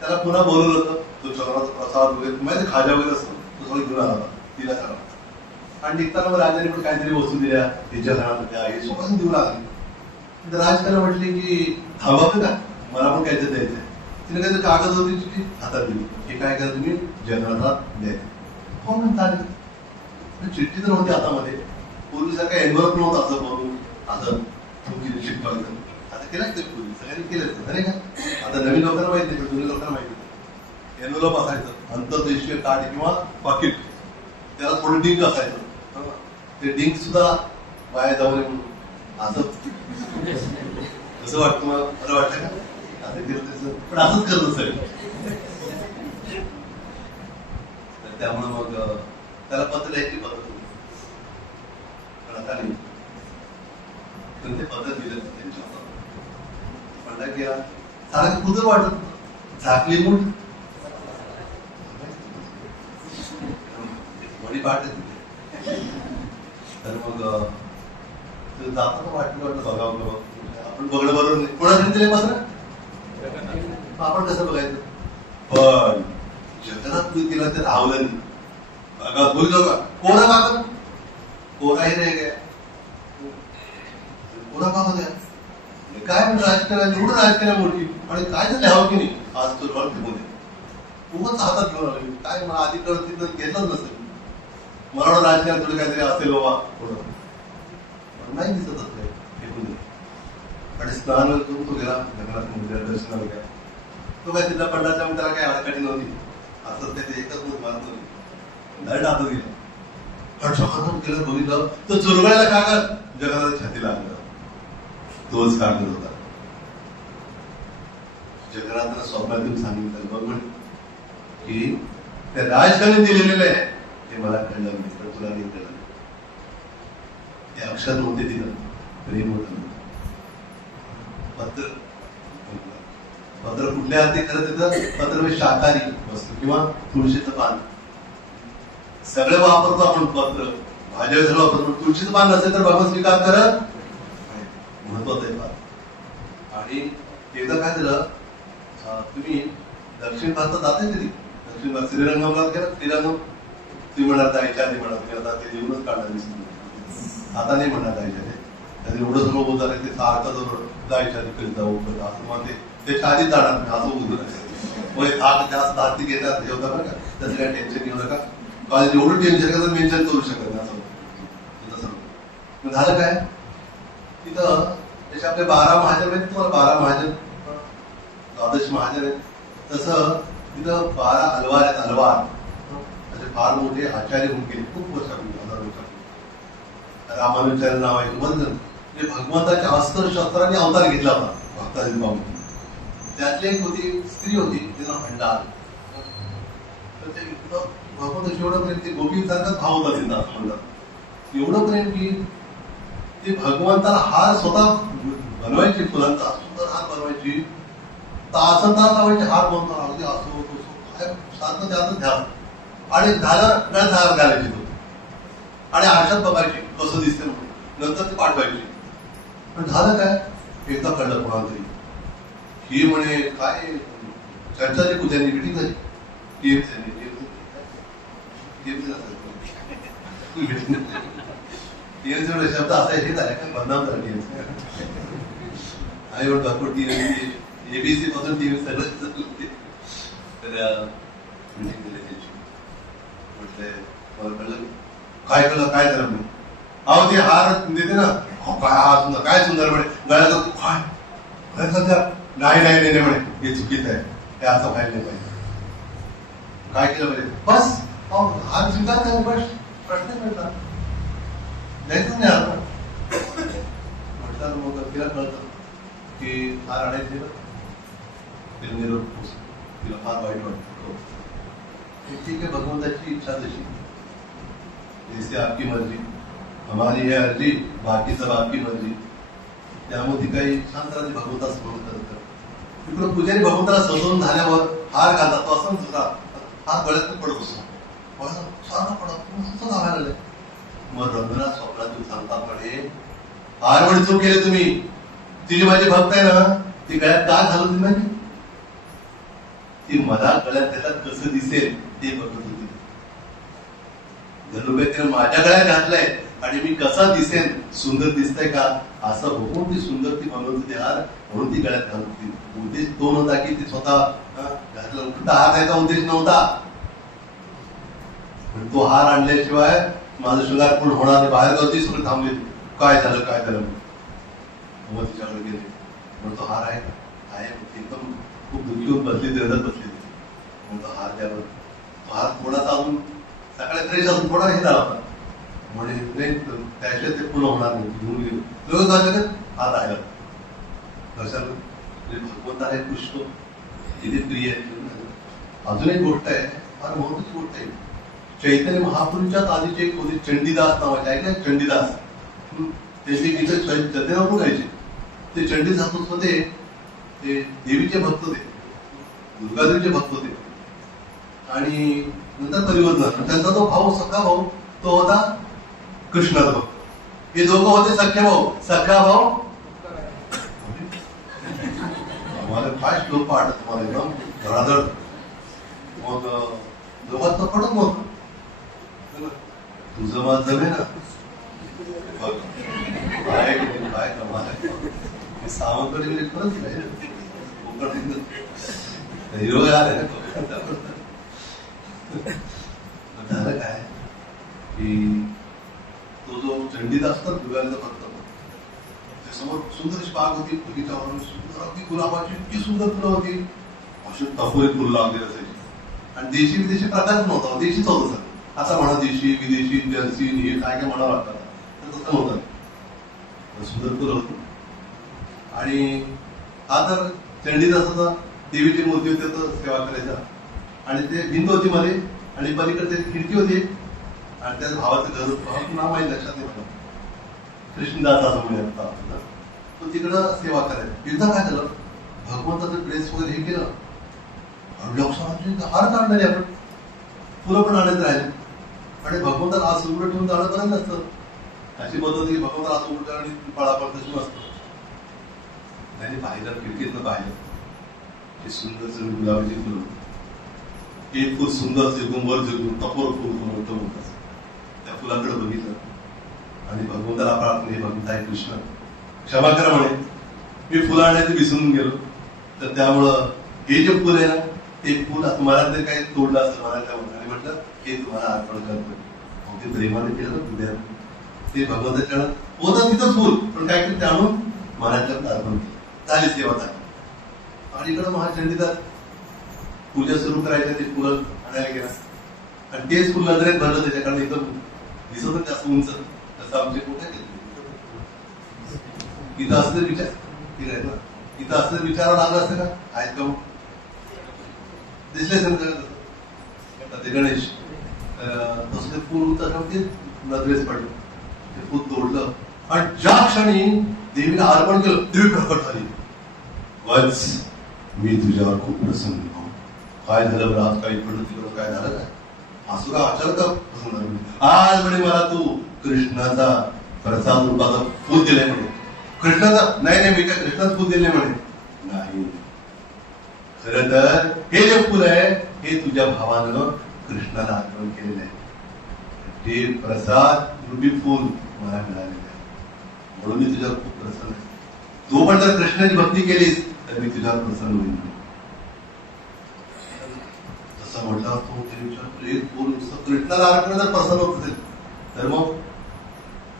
त्याला पुन्हा बोलवलं होतं. तो जगन्नाथ प्रसाद वगैरे माहिती खाजा वगैरे असतो तो सगळं घेऊन आला होता तिला सगळं. आणि निघताना मग राजाने पण काहीतरी वस्तू दिल्या, तिच्या घरात होत्या, हे स्वतःच देऊ लागले. राजकारण म्हटले की थांबावं का, मला पण काहीतरी द्यायचंय. तिने काहीतरी कागद होती चिठ्ठी हातात दिली, हे काय करा तुम्ही जगन्नाथात द्यायचं. हो म्हणतात चिठ्ठी तर होती हातामध्ये. पूर्वीसारखा एनव्हलप नव्हतं असं बोलून असं तुमची शिकवायचं. आता केलं ते पूर्वी सगळ्यांनी केलं नाही का. आता नवीन लोकांना माहिती नाही पण जुन्या लोकांना माहिती. एनव्हलप असायचं, अंतर्देशीय कार्ड किंवा पाकिट, त्याला थोडं डिंक असायचं. ते डिंक सुद्धा वाया जाऊ नये म्हणून असं कसं वाटतं मला, बरं वाटतं का असं केलं तसं, पण असंच करत असेल. त्यामुळे मग त्याला पत्र लिहायची पद्धत होती, पण आता नाही. पण ते पद्धत दिलं त्यांच्या हातात. म्हणला गेला सारखं कुदर वाटत झाकली मूठ वडी पाठ. तर मग जाताना वाटलं बघावं आपण बघणं बरोबर नाही. कोणाकडे दिले पत्र आपण कसं बघायचं. पण जगन्नाथ केला ते राहवलं नाही. बघा बोललो का कोणा कागद कोणाही नाही काय कोणा कागद द्या काय म्हणजे राजकारण एवढं राजकारण मोठी आणि काय तर लिहावं की नाही. आज तो रॉल फेकून दे उगाच हातात घेऊन आलो काय मला आधी कळत तिथं घेतलंच नसेल. मला वाटतं राजकारण थोडं काहीतरी असेल बाबा थोडं, पण नाही दिसत असलं फेकून दे. आणि स्नान करून तो गेला जगन्नाथ मंदिरात दर्शनाला गेला. तो काय तिथला पंडाच्या त्याला काही अडकाठी नव्हती. असं त्याचे एकच मत मारत नव्हती, धड हातात गेला. हटशकान केलं बघितलं तर चुरगळायला कागद जगन्नाथ छाती लागलं. तोच कागद होता. जगन्नाथाला स्वप्नातून सांगितलं बघ म्हणे की त्या राजकारणी दिलेलं आहे ते मला कळलं नाही, पण तुला नाही कळलं. ते अक्षर नव्हते तिथं, प्रेम होतं. पत्र पत्र कुठल्या अर्थी खरं तिथं पत्र म्हणजे शाकाहारी वस्तू किंवा तुळशीचं पान. सगळं वापरतो आपण पत्र, भाज्या सगळं वापरतो. तुळशीचं पान नसेल तर भगवान स्वीकार करत महत्वाचं आहे पान. आणि एकदा काय झालं, तुम्ही दक्षिण भारतात जाते कधी दक्षिण भारत श्रीरंगमला गेला. श्रीरंगम तुम्ही म्हणणार जायच्या आधी म्हणा तुम्ही आता ते येऊनच काढणार दिसत. आता नाही म्हणणार जायच्या आधी त्याने एवढं सगळं होत आहे ते सारखं जवळ जायच्या आधी कधी जाऊ असं मग त्याच्या आधीच जाणार नाही असं होत नाही. जास्त आर्थिक येतात हे होतं बरं का, त्याचं काही टेन्शन घेऊ नका. कारण एवढं टेन्शन का मेन्शन करू शकत नाही असं. मग झालं काय तिथं त्याचे आपले 12 महाजन आहेत. तुम्हाला 12 महाजन द्वादश महाजन आहेत. तसं तिथं 12 अलवार आहेत. अलवार असे फार मोठे आचार्य होऊन गेले खूप वर्षापूर्वी, 1000 वर्षापूर्वी. रामानुचार्य नाव आहे वंदन, जे भगवंताच्या अस्त्र शस्त्राने अवतार घेतला होता भक्ताजी पाहून. त्यातली एक होती स्त्री होती तिला भंडार. तर ते भगवंताची एवढं प्रेम, ते गोपींसारखाच भाव होता त्यांना असं म्हणतात. एवढं प्रेम की ते भगवंताला हार स्वतः बनवायची, फुलांचा सुंदर हार बनवायची, तासन तास लावायचे हार बनतो. अगदी असो तसो काय सारखं त्यातच ध्यान. आणि झालं गळ्यात हार घालायची तो आणि आरशात बघायची कसं दिसते म्हणून, नंतर ती पाठवायची. पण झालं काय एकदा कळलं कोणाला तरी ही म्हणे काय चर्चा जी कुठे मिटिंग झाली शब्द असा हे झाले का बदनाम झाला आणि भरपूर एबीसी पासून टीव्ही सगळं तर मिटिंग दिली त्याची. म्हटलं मला कळलं काय कळलं काय झालं म्हणून. अहो ते हार देते ना काय हार सुंदर काय सुंदर म्हणे गळ्याचा काय नाही नाही नाही म्हणे हे चुकीचं आहे, हे असं व्हायला नाही पाहिजे. काय केलं पाहिजे बस हार स्वीकार काय प्रश्न मिळतात द्यायचं नाही हार म्हटलं. मग तिला कळतं की हार आणायचे ना, तिला निरोप तिला फार वाईट वाटतं. ठीक आहे, भगवंताची इच्छा तशी, जैसे आपकी मर्जी, हमारी है अर्जी, बाकी सब आपकी मर्जी. त्यामुळे ती काही शांत राहते, भगवंता स्मरण करत. तिकडं पुजारी भगवंताला सजवून झाल्यावर हार घालतात. तो असं दुसरा हात गळ्यात पडत असतो, शांत पडत घालायला. मग रंगनाथ स्वप्नातून सांगतात म्हणे, हार म्हणे चूक केले तुम्ही. ती जी माझी भक्त आहे ना, ती गळ्यात का घालत होती माहिती? ती मला गळ्यात त्याच्यात कसं दिसेल ते बघत होती. धनुर्वेदीने माझ्या गळ्यात घातलंय आणि मी कसा दिसेन, सुंदर दिसतंय का असं बघून ती सुंदर ती बनवत होती हार, म्हणून ती गळ्यात घालत होती. उद्देश तो नव्हता की ती स्वतः घातला, उलटा हार द्यायचा उद्देश नव्हता. पण तो हार आणल्याशिवाय माझं शृंगार पूर्ण होणार नाही. बाहेर गावची सगळं थांबले, काय झालं काय झालं. मग तिच्याकडे गेले, म्हणून तो हार आहे का? आहे. एकदम खूप दुःखी होऊन बसली, रडत बसली. म्हणून तो हार द्यावर, तो हार थोडासा अजून सकाळी फ्रेश अजून थोडा हे झाला होता. म्हणजे त्याशिवाय ते पूर्ण होणार नाही. घेऊन गेलो लोक झाले हार राहिला. कशाला भगवंत आहे, पुष्प किती प्रिय आहे. अजून एक गोष्ट आहे, फार महत्वाची गोष्ट आहे. चैतन्य महापुरुषात आधीचे एक होते चंडीदास नावाचे, ऐकले चंडीदास. त्याचे गीत चैतन्यपूर गायचे. ते चंडीदास होते, ते देवीचे भक्त होते, दुर्गादेवीचे भक्त होते. आणि नंतर परिवर्तन, त्यांचा तो भाऊ, सखा भाऊ, तो होता कृष्णाचा भक्त. हे दोघं होते सख्या भाऊ. सखा भाऊ आम्हाला काय श्लोक पाठ तुम्हाला एकदम धडाधड. मग दोघात तर पडत मग तुझं माझ जमे ना, काय कमाल आहे. सावंतकडे गेले खरंच नाही हिरो आले ना. झालं काय की तो जो चंडीदास असतात दुर्गाचा भक्त, समोर सुंदर अशी बाग होती, बगीच्यावरून सुंदर अगदी गुलाबाची इतकी सुंदर फुलं होती, अशी टपोरी फुलं लावलेली असायची. आणि देशी विदेशी प्रकारच नव्हता, देशीच होतं सर. आता म्हणा देशी विदेशी जर्सी हे काय काय म्हणावं लागतात, तर तसं नव्हतं. सुंदर फुलं होती. आणि हा तर चंडीदासाचा देवीची मूर्ती होती, तर सेवा करायचा. आणि ते भिंत होती मध्ये, आणि पलीकडे खिडकी होती. आणि त्याच्या भावाचं घर, भावाचं नाव आहे लक्षात नाही मला, कृष्णदास असं म्हणतात. तो तिकडं सेवा करायचा. एकदा काय झालं, भगवंताचं ड्रेस वगैरे हे केलं, हार काढणारे आपण, फुलं पण आणत राहिले. आणि भगवंताला आज उघडं ठेवून जाणं बरं नसतं. अशी पद्धत होती की भगवंताला आज उघडं आणि पळापळ तशी नसतं. त्यांनी पाहिलं, खिडकीतनं पाहिलं, हे सुंदर गुलाबाची फुलं, एक फुल सुंदर जिंकून वर जिंकून टपोर फुल म्हणून त्या फुलाकडे बघितलं. आणि भगवंताला प्रार्थना, हे भगवंत आहे कृष्ण, क्षमा करा म्हणे, मी फुलं आणायचं विसरून गेलो. तर त्यामुळं हे जे फुल आहे ना, ते फुल तुम्हाला जर काही तोडलं असेल मनाच्या मनाने, म्हटलं हे तुम्हाला अर्पण करतो. ते प्रेमाने केलं उद्या, ते भगवंताच्या होतं तिथं फुल, पण काय केलं, त्यामुळं मनाच्या अर्पण केलं, झाली सेवा झाली. आणि इकडं महाचंडीदास पूजा सुरू करायच्या, ते फुलं आणायला गेला. आणि तेच फुल नजरेत भरलं त्याच्याकडे, एकदम दिसत जास्त उंच, तसं आमचे कुठे इथं असले विचार ठीक आहे ना, इथं असले विचारावं लागलं असतं का, आहेत का दिसले असेल का ते गणेश. तसं फुल ते नजरेच पडलं, ते फुल तोडलं. आणि ज्या क्षणी देवीला अर्पण केलं, देवी प्रकट झाली. वत्स, मी तुझ्यावर खूप प्रसन्न होतो. काय झालं बरं, आज काही पडलं तिकडं, काय झालं काय, असं का अचानक प्रसन्न झालं. आज म्हणे मला तू कृष्णाचा प्रसाद रूपाचा फूल दिलाय म्हणे. कृष्णाचा नाही नाही, मी काय कृष्णाचं फूल दिले म्हणे नाही. खरं तर हे जे फुल आहे, हे तुझ्या भावानं कृष्णाला अर्पण केलेलं आहे. हे प्रसाद रूपी फूल मला मिळालेलं आहे, म्हणून मी तुझ्यावर खूप प्रसन्न आहे. तू पण जर कृष्णाची भक्ती केलीस तर मी तुझ्यावर प्रसन्न होईल. तसं म्हटलं तो एक फूल कृष्णाला अर्पण जर प्रसन्न होत असेल, तर मग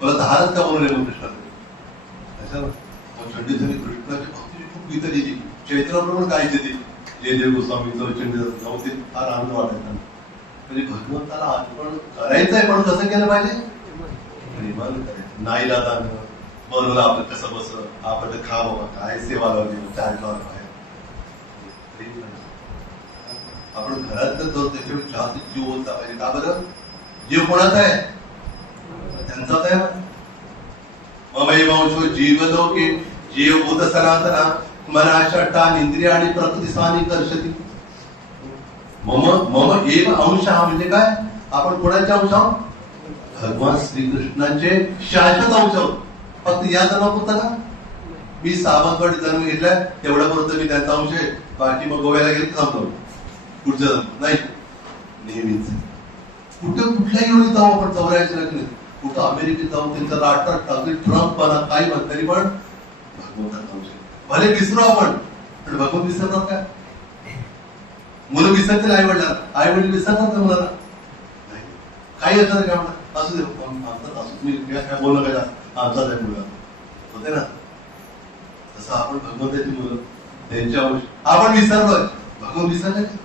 परत हारच का बनवले मग कृष्णाला. त्याच्यावर चंडीदासांनी कृष्णाची भक्तीची खूप गीतं लिहिली. चैत्राप्रमाणे काय देते, जय जय गोस्वामी चंडीदास नव्हते, फार आनंद वाटायचा. म्हणजे भगवंताला अर्पण करायचंय, पण कसं केलं पाहिजे? प्रेमानं करायचं, नाईलाजानं. बरोबर आपलं कसं बस आपण खा बाबा, काय सेवा लावली, चार लावलं आहे. आपण घरात करतो त्याच्यावर जास्त जीव होता पाहिजे. का बरं? जीव कोणाचा आहे? त्यांचाच आहे. ममैवांशो जीवलोके जीवभूत सनातना मना षट्टान इंद्रिय आणि प्रकृतिस्थानी कर्षती. मम मम एव अंश हा म्हणजे काय? आपण कोणाचे अंश आहोत? भगवान श्रीकृष्णांचे शाश्वत अंश आहोत. फक्त या जन्मापुरता का? मी सावंतवाडी जन्म घेतलाय तेवढ्यापर्यंत मी त्यांचा अंश आहे, बाकी मग गोव्याला गेले तर थांबतो. पुढच्या जन्म नाही, नेहमीच कुठल्याही वेळी जाऊ आपण 84 रकमेत, कुठं अमेरिकेत जाऊ, त्यांचा राटाट टाकली ट्रम्प बना काही म्हण, तरी पण भगवंताचा अंश. भले विसरू आपण, पण भगवंत विसरणार काय? मुलं विसरतील आई वडिलांना, आई वडील विसरणार का मुलांना? नाही. काही असं काय म्हणा, असू दे आमचाच असू, तुम्ही काय बोलणं काय आमचाच आहे मुलं होते ना. तसं आपण भगवंताची मुलं, त्यांच्या अंश आपण विसरलोय. भगवंत विसरले का?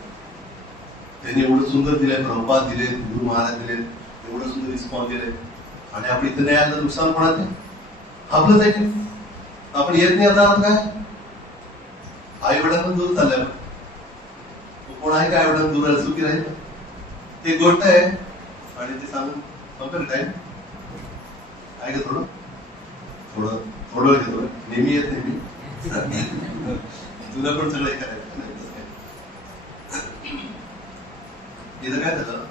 त्यांनी एवढं सुंदर दिलंय, प्रभुपाद दिले, गुरु महाराज दिले, एवढं सुंदर रिस्पॉन्स दिले, आणि आपण इथं नाही आलं नुकसान कोणाचे? आपलंच आहे की. आपण येत नाही आता काय? आई वडिलांना दूर चाललंय. कोण आहे का आई वडिलांना दूर राहायला? सुखी राहील ते गोष्ट आहे. आणि ते सांगून संपेल काय? आहे का? थोडं थोडं थोडं घेतो, नेहमी येत नाही मी. तुला पण सगळं करायचं. इथं काय झालं?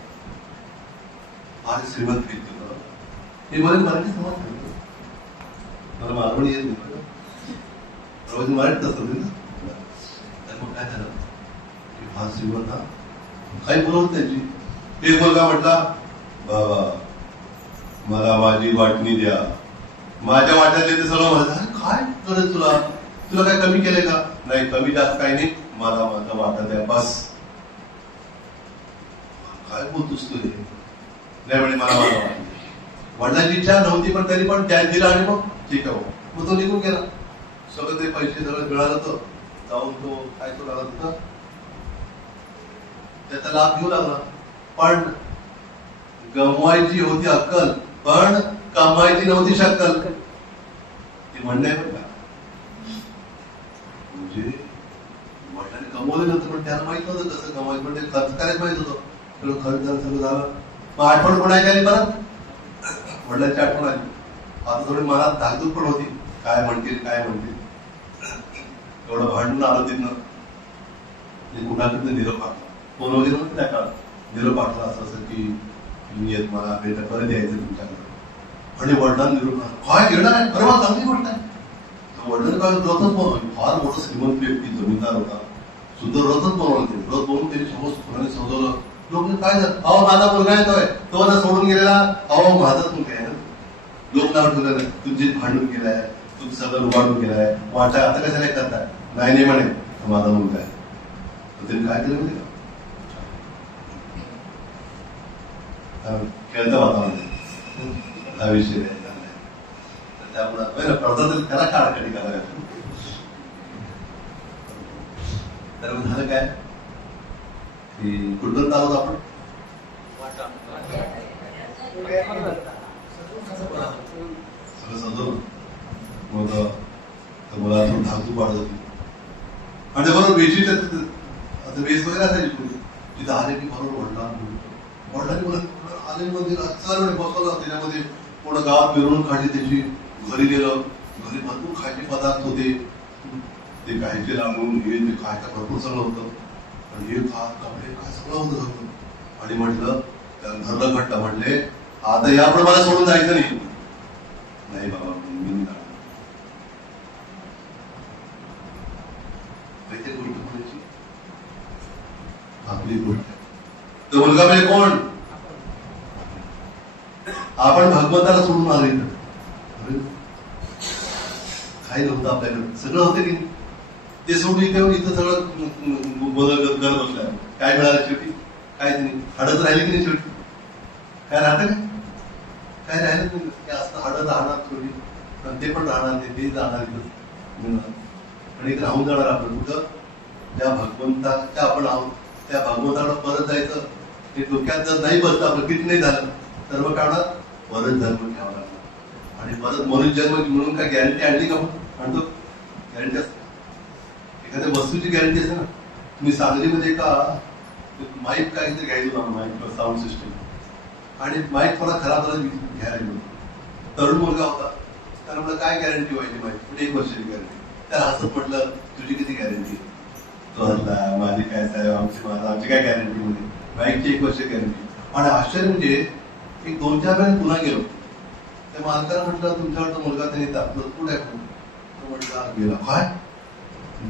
आज श्रीमंत व्यक्ती हे मला मराठी समज नाही, मला मालवणी येत नाही, रोज मराठीत असत ना. तर मग काय झालं की हा श्रीमंत हा काही बोलवत त्यांची. एक मुलगा म्हटला, बाबा मला माझी वाटणी द्या. माझ्या वाट्यातले ते सगळं म्हणतात, काय करत तुला, तुला काय कमी केलंय का? नाही, कमी जास्त काही नाही, मला माझा वाटा द्या बस. काय बोलतोस तू? नाही म्हणे मला माझा वाटा. वडिलांची इच्छा नव्हती, पण तरी पण त्या दिला, आणि मग ठीक आहे मग तो निघून गेला. सगळं ते पैसे सगळं मिळालं, तो जाऊन तो काय तो लागला होता, त्याचा लाभ घेऊ लागला. पण गमवायची होती अक्कल, पण कमवायची नव्हती शक्कल. ते म्हणणं आहे बरं का. म्हणजे वडिलांनी कमवलं नव्हतं, पण त्याला माहित नव्हतं कसं कमवायचं, पण ते खर्च करायला माहित होतं. सगळं खर्च झालं, सगळं झालं. मग आठवण कोणाची आली? परत वडिलांची आठवण आली. आता थोडी मनात धाकधूक पण होती, काय म्हणतील काय म्हणतील. एवढं भांडून आलं तिथनं. कुणाकडनं निरोप पाठला, फोन वगैरे नव्हतं त्या काळात. निरोप पाठला असं असं की मी येत, मला भेट परत यायचं तुमच्याकडे. आणि वडिलांना निरोप काय घेणार आहे? अरे मला चांगली गोष्ट आहे. वडिलांनी काय रथच, फार मोठं श्रीमंत व्यक्ती, जमीनदार होता, सुंदर रथच बनवलं. ते रथ बनवून त्यांनी समोर फुलाने सजवलं. लोक काय झालं, अहो माझा मुलगा येतोय, तो मला सोडून गेलेला, अहो माझाच मुलगा आहे. लोक नाव ठेवलेलं, तुमची भांडून केलाय, तुमचं सगळं रुबाडून केलाय, वाटा आता कशाला करताय? नाही म्हणे माझा मुलगा आहे. त्यांनी काय केलं माहिती का? खेळतं वातावरण हा विषय आहे. त्यामुळे प्रधान त्याला काळ कधी करायला. तर झालं काय की कुठून आहोत आपण? सगळं सजवलं. मग मला धाकधूक वाढत होती. आणि बरोबर बेशीत आता बेस वगैरे असायची पुढे. तिथं आले की बरोबर वडिलांनी आले मंदिर चालू बसवलं. त्याच्यामध्ये पूर्ण गावात मिरवणूक काढली त्याची. घरी गेलं, घरी भरपूर खायचे पदार्थ होते. ते खायचे लावून हे ते खायचं भरपूर सगळं होतं. आणि हे खा कपडे काय सगळं होतं सगळं. आणि म्हटलं त्याला धरलं घट्ट, म्हटले आता यापुढे मला सोडून जायचं नाही. नाही बाबा मी नाही जाणार. काहीतरी गोष्ट म्हणायची आपली गोष्ट. तो मुलगा म्हणजे कोण? आपण भगवंताला सोडून आलो इथं. काही नव्हतं आपल्याकडे, सगळं होतं की ते सोडून इथं सगळं बदल करत बसल्या. काय मिळालं शेवटी? काहीच नाही. हाडच राहिले की नाही शेवटी? काय राहतं का? काय राहिलं नाही. असं हाडं राहणार थोडी, ते पण राहणार, ते जाणार इथं. आणि इथे राहून जाणार आपण कुठं? त्या भगवंताच्या आपण आहोत, त्या भगवंताला परत जायचं. हे डोक्यात जर नाही बसलं, आपलं फिट नाही झालं तर मग काय होणार, परत जन्म घ्यावा लागला. आणि परत मनुष्य जन्म म्हणून काय गॅरंटी आणली का? आणतो गॅरंटी असते, एखाद्या वस्तूची गॅरंटी असते ना. तुम्ही सांगलीमध्ये का माईक काहीतरी घ्यायचो ना, माईक किंवा साऊंड सिस्टम, आणि माईक थोडा खराब झाला घ्यायला गेलो. तरुण मुलगा होता, त्याला म्हटलं काय गॅरंटी व्हायची माईक? म्हणजे 1 वर्षाची गॅरंटी. त्याला हसत म्हटलं तुझी किती गॅरंटी? तो हसला, माझी काय साहेब, आमची काय गॅरंटी? म्हणजे माईकची 1 वर्षाची गॅरंटी. आणि आश्चर्य म्हणजे एक 2-4 महिने पुन्हा गेलो, त्या मालकाला म्हटलं तुमच्याकडचा मुलगा त्यांनी तापलं, कुठे आहे? तो म्हटला गेला. काय?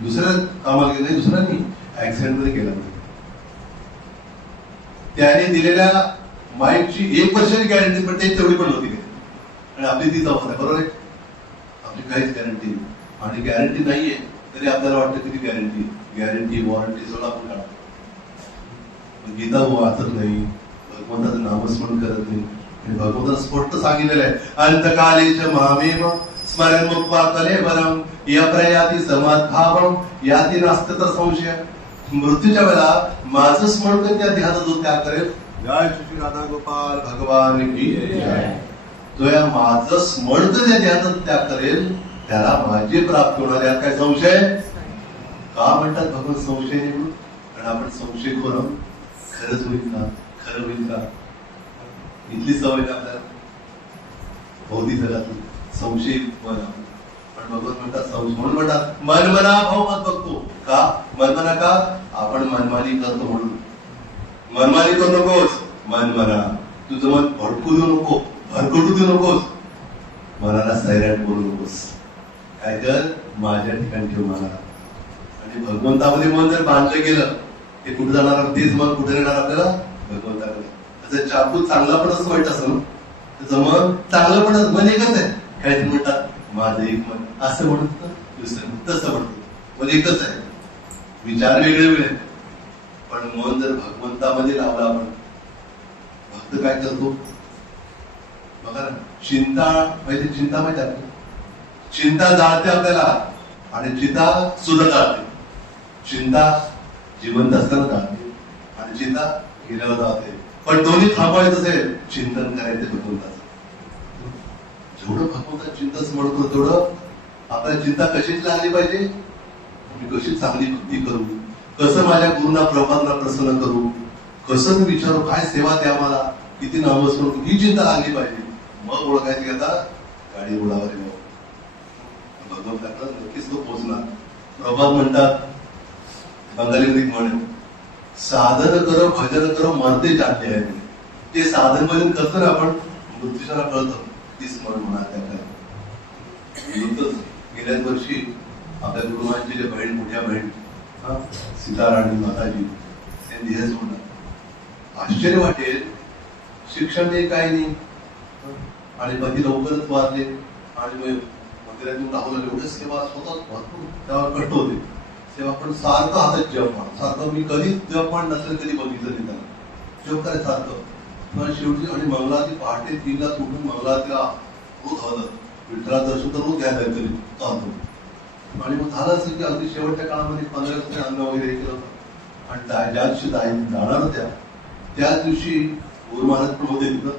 दुसऱ्या कामाला गेलं? दुसऱ्यांनी ऍक्सिडेंट मध्ये गेला. त्याने दिलेल्या माईकची 1 वर्षाची गॅरंटी, पण ते तेवढी पण नव्हती. आणि आपली तीच अवस्था आहे, बरोबर आहे? आपली काहीच गॅरंटी नाही. आणि गॅरंटी नाहीये तरी आपल्याला वाटतं किती गॅरंटी, गॅरंटी वॉरंटी सगळं आपण काढतो. गीता वाचत नाही, भगवंताचं नामस्मरण करत नाही. भगवंतानं स्पष्ट सांगितलेलं आहे, अंतकालेच महामेव स्मरण मुक्त्वा कलेवरम यप्रयाति समाधावम याति नास्ति तर संशय. मृत्यूच्या वेळेला माझं स्मरण करून त्या देहाचा जो त्याग करेल, जय श्री राधा गोपाल भगवान की जय. जो या माझं स्मरण करून त्या देहाचा त्याग करेल त्याला माझी प्राप्त होणार. यात काय संशय? का म्हणतात भगवान संशय नाही म्हणून? कारण आपण संशय करून खरंच होईल का, खरं होईल का, इथली सवय का आपल्याला भौतिक जगातली संशय. पण भगवत म्हणतात म्हणून म्हणतात मनमना भाव मत बघतो का? मनमना का? आपण मनमानी करतो म्हणून. मनमानी करू नकोस, मनमना. तुझं मन भडकू देऊ नको, भरकटू देऊ नकोस, मनाला सैराट बोलू नकोस. काय कर, माझ्या ठिकाणी ठेव मनाला. आणि भगवंतामध्ये मन जर बांधलं गेलं, ते कुठे जाणार? तेच मन कुठे येणार आपल्याला? भगवंताकडे. त्याचं चाकू चांगला पण असं वाईट असं ना, त्याचं मन चांगलं पण मन एकच आहे. काय ते म्हणतात माझं एक मन, असं म्हणत दुसरं तसं म्हणतो, म्हणजे एकच आहे. विचार वेगळे वेगळे, पण मन जर भगवंतामध्ये लावला आपण, भक्त काय करतो बघा ना. चिंता माहिती, चिंता माहिती आपली, चिंता जाळते आपल्याला आणि चिंता सुद्धा जाळते. चिंता जिवंत असताना जाळते आणि चिंता गेल्यावर जाते. पण दोन्ही थांबवायचं असेल, चिंतन करायचं भगवंताचं. जेवढं भगवंताचं चिंतन स्मरण करतो तेवढं आपल्याला चिंता कशीच लागली पाहिजे, मी कशी चांगली भक्ती करू, कसं माझ्या गुरुना प्रभातला प्रसन्न करू, कसं मी विचारू, काय सेवा द्या मला, किती नामस्मरण करू, ही चिंता लागली पाहिजे. मग ओळखायची की आता गाडी उडावर भगवंताकडे नक्कीच तो पोहोचणार. प्रभात म्हणतात बंगालीमध्ये म्हणे, साधन करो भजन करो मरते जाते आहे. ते साधन भजन करतो ना आपण, मृत्यूला कळतं ती स्मरण म्हणा. त्याकडे गेल्याच वर्षी आपल्या गुरुमांची जे बहीण, मोठ्या बहीण सीताराणी माताजी, त्यांनी हे सोडलं. आश्चर्य वाटेल, शिक्षण नाही काही नाही, आणि पती लवकरच वारले आणि मंदिरात येऊन राहून एवढे सेवा स्वतः भरपूर त्यावर कष्ट होते. सेवा पण सारखं हातात जपमान, सारखं मी कधीच जपमान नसेल कधी बघितलं नाही त्याला. जप करायचं सारखं. शेवटी आणि मंगळाची पहाटे 3ला उठून मंगळाच्या रोज हवं विठ्ठला दर्शन तर रोज घ्यायला तरी चालतो. आणि मग झालं असेल की अगदी शेवटच्या काळामध्ये 15 दिवसांनी अन्न वगैरे केलं होतं. आणि ज्या दिवशी जाणार होत्या त्याच दिवशी गुरु महाराज पण होते तिथं.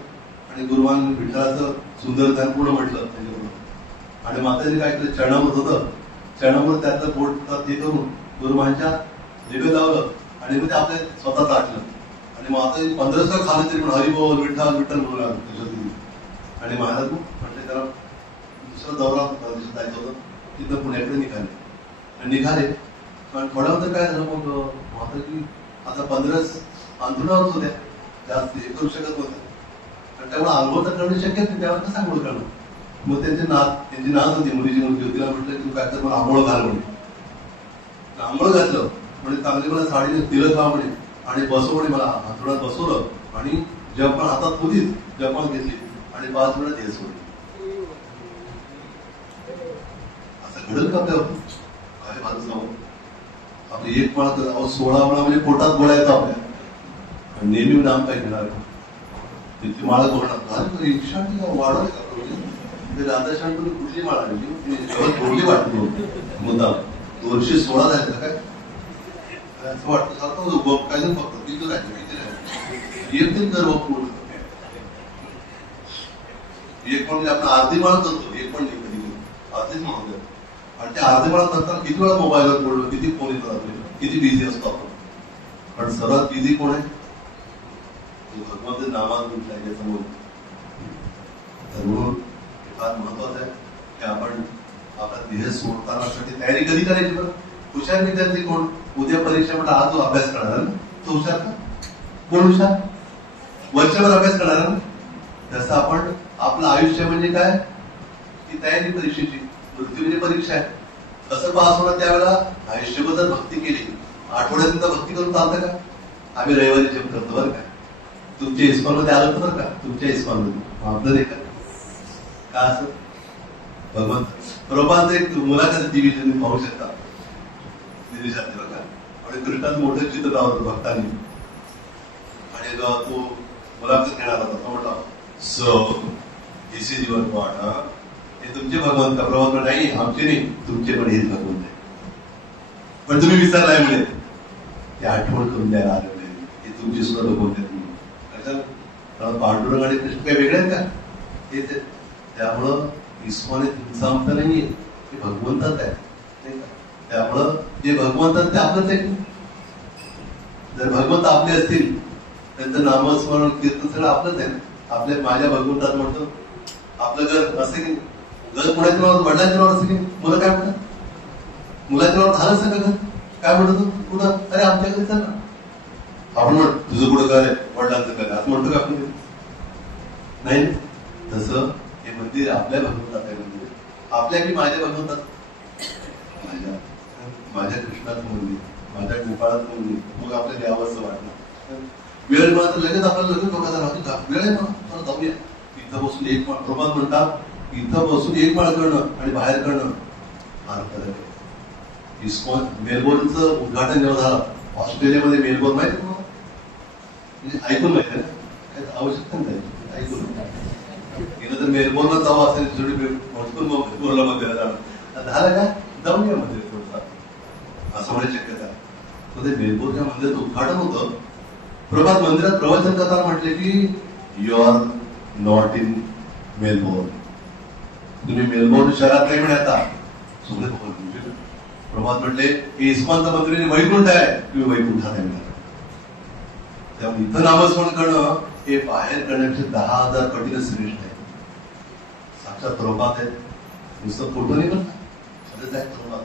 आणि गुरुमान विठ्ठलाचं सुंदर ध्यान पूर्ण म्हटलं त्याच्याबरोबर. आणि माताजी काय केलं, चरणामृत होतं, चरणामृत त्यातलं बोट हे करून गुरुमांच्या दिवे लावलं आणि मग ते आपल्या स्वतःच आटलं. आणि माताजी 15 खाल्लं तरी पण हरी बोल विठ्ठल विठ्ठल बोलू लागलं त्याच्यात. आणि महाराज म्हटले त्याला दुसरा दौरा जायचं होतं, तिथं पुण्याकडे निघाले. कारण थोड्यावर काय झालं, मग माताजी आता 15 अंथरुणावर होत्या, जास्त हे करू शकत होत्या. आणि त्यामुळे आंघोळ तर करणं शक्य नाही, त्यावर कसं आंघोळ करणं. मग त्यांची नात होती, मुलीची मुलगी होती. तिला म्हटलं तू काय कर, मला आंघोळ घाल म्हणे. आंघोळ घातलं म्हणजे चांगली मला साडीने तिलक लाव म्हणे आणि बसव म्हणे. मला अंथरुणात बसवलं आणि जपमान हातात होतीच, जपमान घेतली आणि 5 मिनिटात हे सोडली. असं घडलं का आपल्यावर? काय माझं जाऊ आपली 1 माळ 16 माळा म्हणजे पोटात गोळा येतो आपल्या. नेहमी नाम काय घेणार, तिथे माळा गोळणार रिक्षा वाढवले का राधाशान कुठली माळा जोडली वाटतो मुद्दाम 216 झाले काय असं वाटतं. काय फक्त तिथं राहायचं एक दिन गर्व पूर्ण एक म्हणजे आपण अर्धी माळत होतो, एक पण नाही कधी अर्धीच म्हणतो. आणि त्या अर्धी माळत असताना किती वेळा मोबाईलवर बोललो, किती फोन येतो आपले, किती बिझी असतो आपण. पण सर्वात बिझी कोण आहे? भगवंत नामात गुंतलाय समोर. तर म्हणून फार महत्वाचं आहे की आपण आपला देह सोडतानासाठी तयारी कधी करायची बरं. हुशार विद्यार्थी कोण? उद्या परीक्षा म्हटलं आज जो अभ्यास करणार ना तो हुशार का? कोण हुशार? वर्षभर अभ्यास करणार ना. तसं आपण आपलं आयुष्य म्हणजे काय? की तयारी परीक्षेची. मृत्यू म्हणजे परीक्षा आहे. कसं पास होणार त्यावेळेला? आयुष्यभर भक्ती केली, आठवड्यात भक्ती करून चालतं का? आम्ही रविवारी जप करतो बरं का. तुमच्या इस्कॉनमध्ये आलं होतं बरं का, तुमच्या इस्कॉनमध्ये आपलं नाही का असं भगवंत प्रभात एक मुलाखत टीव्ही तुम्ही पाहू शकता निदेशात बघा. आणि कृष्णाचं मोठं चित्र लावलं भक्तांनी आणि तो मुलाखत घेणार होता. तो म्हटला so this is your God. हे तुमचे भगवंत का? प्रभात नाही, आमचे नाही, तुमचे पण हेच भगवंत आहे. पण तुम्ही विसरलाय म्हणजे ते आठवण करून द्यायला आले हे तुमचे सुद्धा भगवंत आहेत. पांडुरंग आणि कृष्ण काही वेगळे आहेत का? हेच आहेत. त्यामुळं इस्कॉन हे तुमचं आमचं नाहीये, हे भगवंतच आहे. त्यामुळं जे भगवंत ते आपलंच आहे. जर भगवंत आपले असतील त्यांचं नामस्मरण कीर्तन सगळं आपलंच आहे. आपल्या माझ्या भगवंतात म्हणतो आपलं घर असं की घर पुण्याच्या नावावर वडिलांच्या नावावर असं की मुलं काय म्हणतात? मुलाच्या नावावर झालं सगळं घर काय म्हणतो कुठं? अरे आमच्या घरी चाल ना. आपण म्हण तुझं कुठं घर आहे? वडिलांचं घर असं म्हणतो का आपण? नाही. तसं हे मंदिर आपल्या भगवंतात आहे. मंदिर आपल्या की माझ्या भगवंतात, माझ्या कृष्णाचं मंदिर, माझ्या गोपाळाचं मंदिर. मग आपल्याला यावंसं वाटलं. वेळ मला तर लगेच आपल्याला लगेच डोक्याचा राहतो. वेळ आहे मला जाऊया. इथं बसून एक माळ प्रभात म्हणतात इथं बसून एक माळ करणं आणि बाहेर करणं फार फरक आहे. इस्कॉन मेलबोर्नचं उद्घाटन जेव्हा झालं ऑस्ट्रेलियामध्ये, मेलबोर्न माहिती तुम्हाला? म्हणजे ऐकून माहिती आहे ना, आवश्यकता नाही ऐकून. गेलं तर मेलबोर्नला जावं असेल थोडी भटकून मेलबोर्नला मंदिरात जाणं झालं का जाऊया मंदिर थोडसा असं होण्याची शक्यता आहे. तर ते मेलबोर्नच्या मंदिराचं उद्घाटन होतं. प्रभात मंदिरात प्रवचन करताना म्हटले की you are not in Melbourne. तुम्ही मेलबोर्न शहरात नाही म्हणता. प्रभात म्हटले की इस्कॉनचं मंदिर वैकुंठ आहे, तुम्ही वैकुंठात आहे म्हणा. त्यामुळे इथं नामस्मरण करणं हे बाहेर करण्यापेक्षा 10,000 पटीने श्रेष्ठ आहे. साक्षात प्रभात आहेत. नुसतं फोटो नाही पण खरंच आहे प्रभात.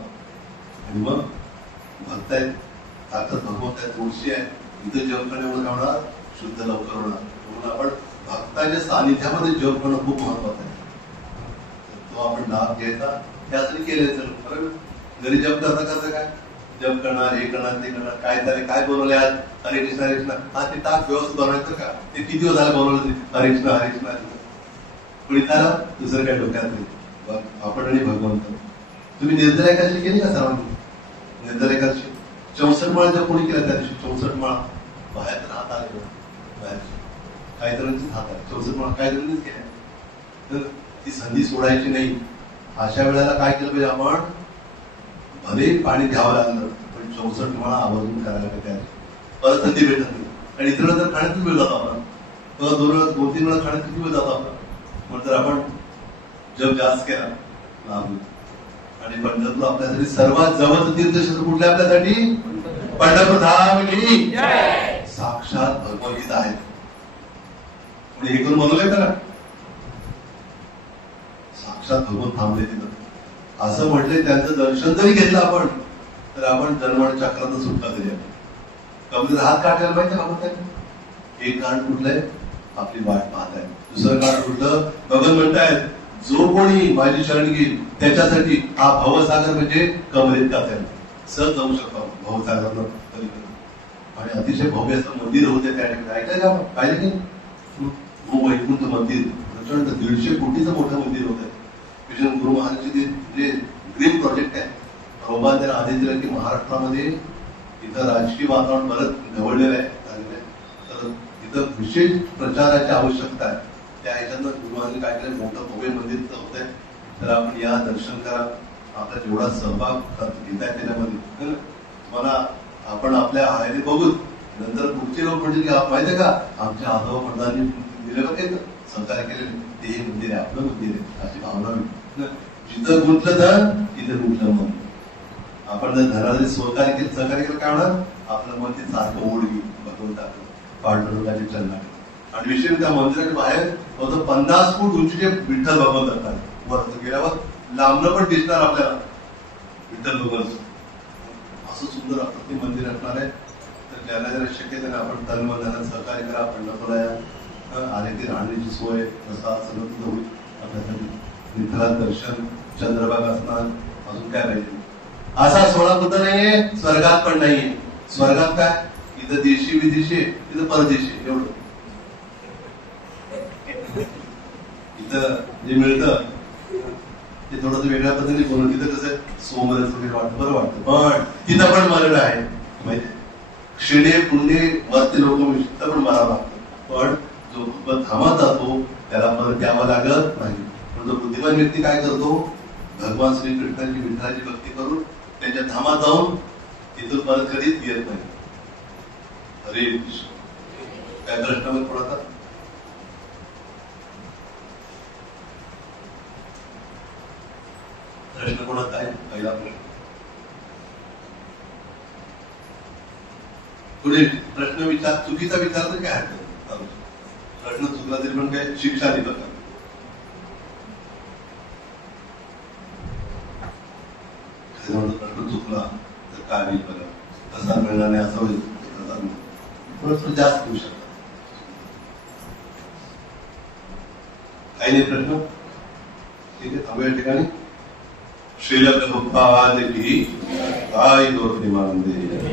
आणि मग भक्त आहेत, साक्षात भगवंत आहेत, तुळशी आहे. इथं जप करण्यामुळे काय होणार? शुद्ध लवकर होणार. म्हणून आपण भक्ताच्या सानिध्यामध्ये जप करणं खूप महत्वाचं आहे. तो आपण लाभ घ्यायचा त्यासाठी केले. बरोबर घरी जप करता करता काय जप करणार, हे करणार, ते करणार, काय झाले, काय बनवले आज, हरे कृष्ण हरे कृष्ण. हा ते ताक व्यवस्थित बनवायचं का? ते किती दिवस झालं बनवलं, हरे कृष्ण हरे कृष्ण हरे कृष्ण. कुणी त्याला दुसरं काय डोक्यात नाही. आपण आणि भगवंत. तुम्ही निर्जला एकादशी केली का सर्वांनी? निर्जला एकादशी 64 माळा जर कोणी केला त्या दिवशी 64 माळा बाहेर राहत आले. बाहेर काही जणांचीच हात आहे 64 माळा काही जणांनीच केल्या. तर ती संधी सोडायची नाही. अशा वेळेला काय केलं पाहिजे आपण? भले पाणी घ्यावं लागलं पण 64 माळा आवर्जून करायला पाहिजे. परत संधी भेटत नाही. आणि इतर वेळा तर खाण्यातच वेळ जातो आपण. तेव्हा 2-3 वेळा खाण्यात किती वेळ जातो आपला. म्हणून जर आपण जप जास्त केला लाभ. आणि पंढरपूर आपल्यासाठी सर्वात जवळचं तीर्थक्षेत्र कुठलं आपल्यासाठी? पंढरपूर धाम की साक्षात भगवद्गीता आहे. हे करून बनवलंय का? साक्षात भगवंत थांबले तिथं. असं म्हटले त्यांचं दर्शन जरी घेतलं आपण तर आपण जन्म चक्रात सुटका तरी आपण कमजोर हात काढायला माहिती का? एक कारण कुठलंय? आपली वाट पाहत आहे. दुसरं कारण कुठलं? भगवंत म्हणतायत जो कोणी माझी शरण घेईल त्याच्यासाठी हा भवसागर म्हणजे कमरेत आहे. सहज जाऊ शकतो भवसागरला पलीकडे. आणि अतिशय भव्य असं मंदिर होते त्या ठिकाणी. ऐकलं का? पाहिजे की वैकुंठ मंदिर प्रचंड 150 कोटीचं मोठं मंदिर होतं. विजन गुरु महाराजचे जे ग्रीन प्रोजेक्ट आहे. प्रभुपाद त्यांना आदेश दिला की महाराष्ट्रामध्ये इथं राजकीय वातावरण बरंच ढवळलेलं आहे. तर इथं विशेष प्रचाराची आवश्यकता आहे. त्या ह्याच्यातनं गुरु महाराज काय केलं? मोठं भव्य मंदिर होत आहे. तर आपण या दर्शन करा. आपला जेवढा सहभाग घेताय त्याच्यामध्ये मला आपण आपल्या हायने बघू नंतर पुढचे लोक म्हणजे की माहितीये का आमच्या आजोबा प्रधानांनी दिलं बघ सहकार्य केलेलं ते मंदिर आहे आपलं मंदिर आहे अशी भावना होती. जिथं गुंतलं धन तिथं गुंतलं मन. आपण जर धनाचे सहकार्य केलं काय होणार आपलं मन ते सारखं ओढ घेईल भगवंताकडे पांडुरंगाच्या चरणाकडे. आणि विशेष त्या मंदिराच्या बाहेर फक्त 50 फूट उंचीचे विठ्ठल भगवंत असतात. वर गेल्यावर लांबनं पण दिसणार आपल्याला विठ्ठल भगवंत. असं सुंदर आपलं ते मंदिर असणार आहे. तर ज्याला जरा शक्य त्याला आपण तनमनानं सहकार्य करा. पंढरपूरला आले की राहण्याची सोय रस्ता सगळं तिथं होईल आपल्यासाठी. विठ्ठलात दर्शन चंद्रभागा असणार अजून काय पाहिजे. असा सोहळा कुठं नाहीये स्वर्गात पण नाहीये. स्वर्गात काय इथं देशी विदेशी इथं परदेशी एवढं. इथं जे मिळतं ते थोडंसं वेगळ्या पद्धतीने बोलून तिथं कसं सोमरस वगैरे वाटतं बरं वाटतं. पण तिथं पण मरण आहे माहिती. क्षीणे पुण्य मरते लोक तिथं पण मरावं लागतं. पण जो थांबत जातो त्याला परत द्यावं लागत नाही. पण जो बुद्धिमान व्यक्ती काय करतो भगवान श्रीकृष्णाची विठ्ठलाची भक्ती करून त्यांच्या धामात जाऊन तिथून परत कधीच येत नाही. हरे कृष्ण. काय प्रश्न थोडासा प्रश्न कोणाचा आहे पहिला प्रश्न. पुढे प्रश्न विचार चुकीचा विचार तर काय हरकत. प्रश्न चुकला तरी पण काय शिक्षा नाही बघा. प्रश्न चुकला तर काय होईल बघा. तसा मिळणार नाही असं होईल. थोडं जास्त होऊ शकतात. काही नाही प्रश्न. ठीक आहे थांबूया या ठिकाणी. श्रील प्रभुपाद की जय. गौर प्रेमानंदे.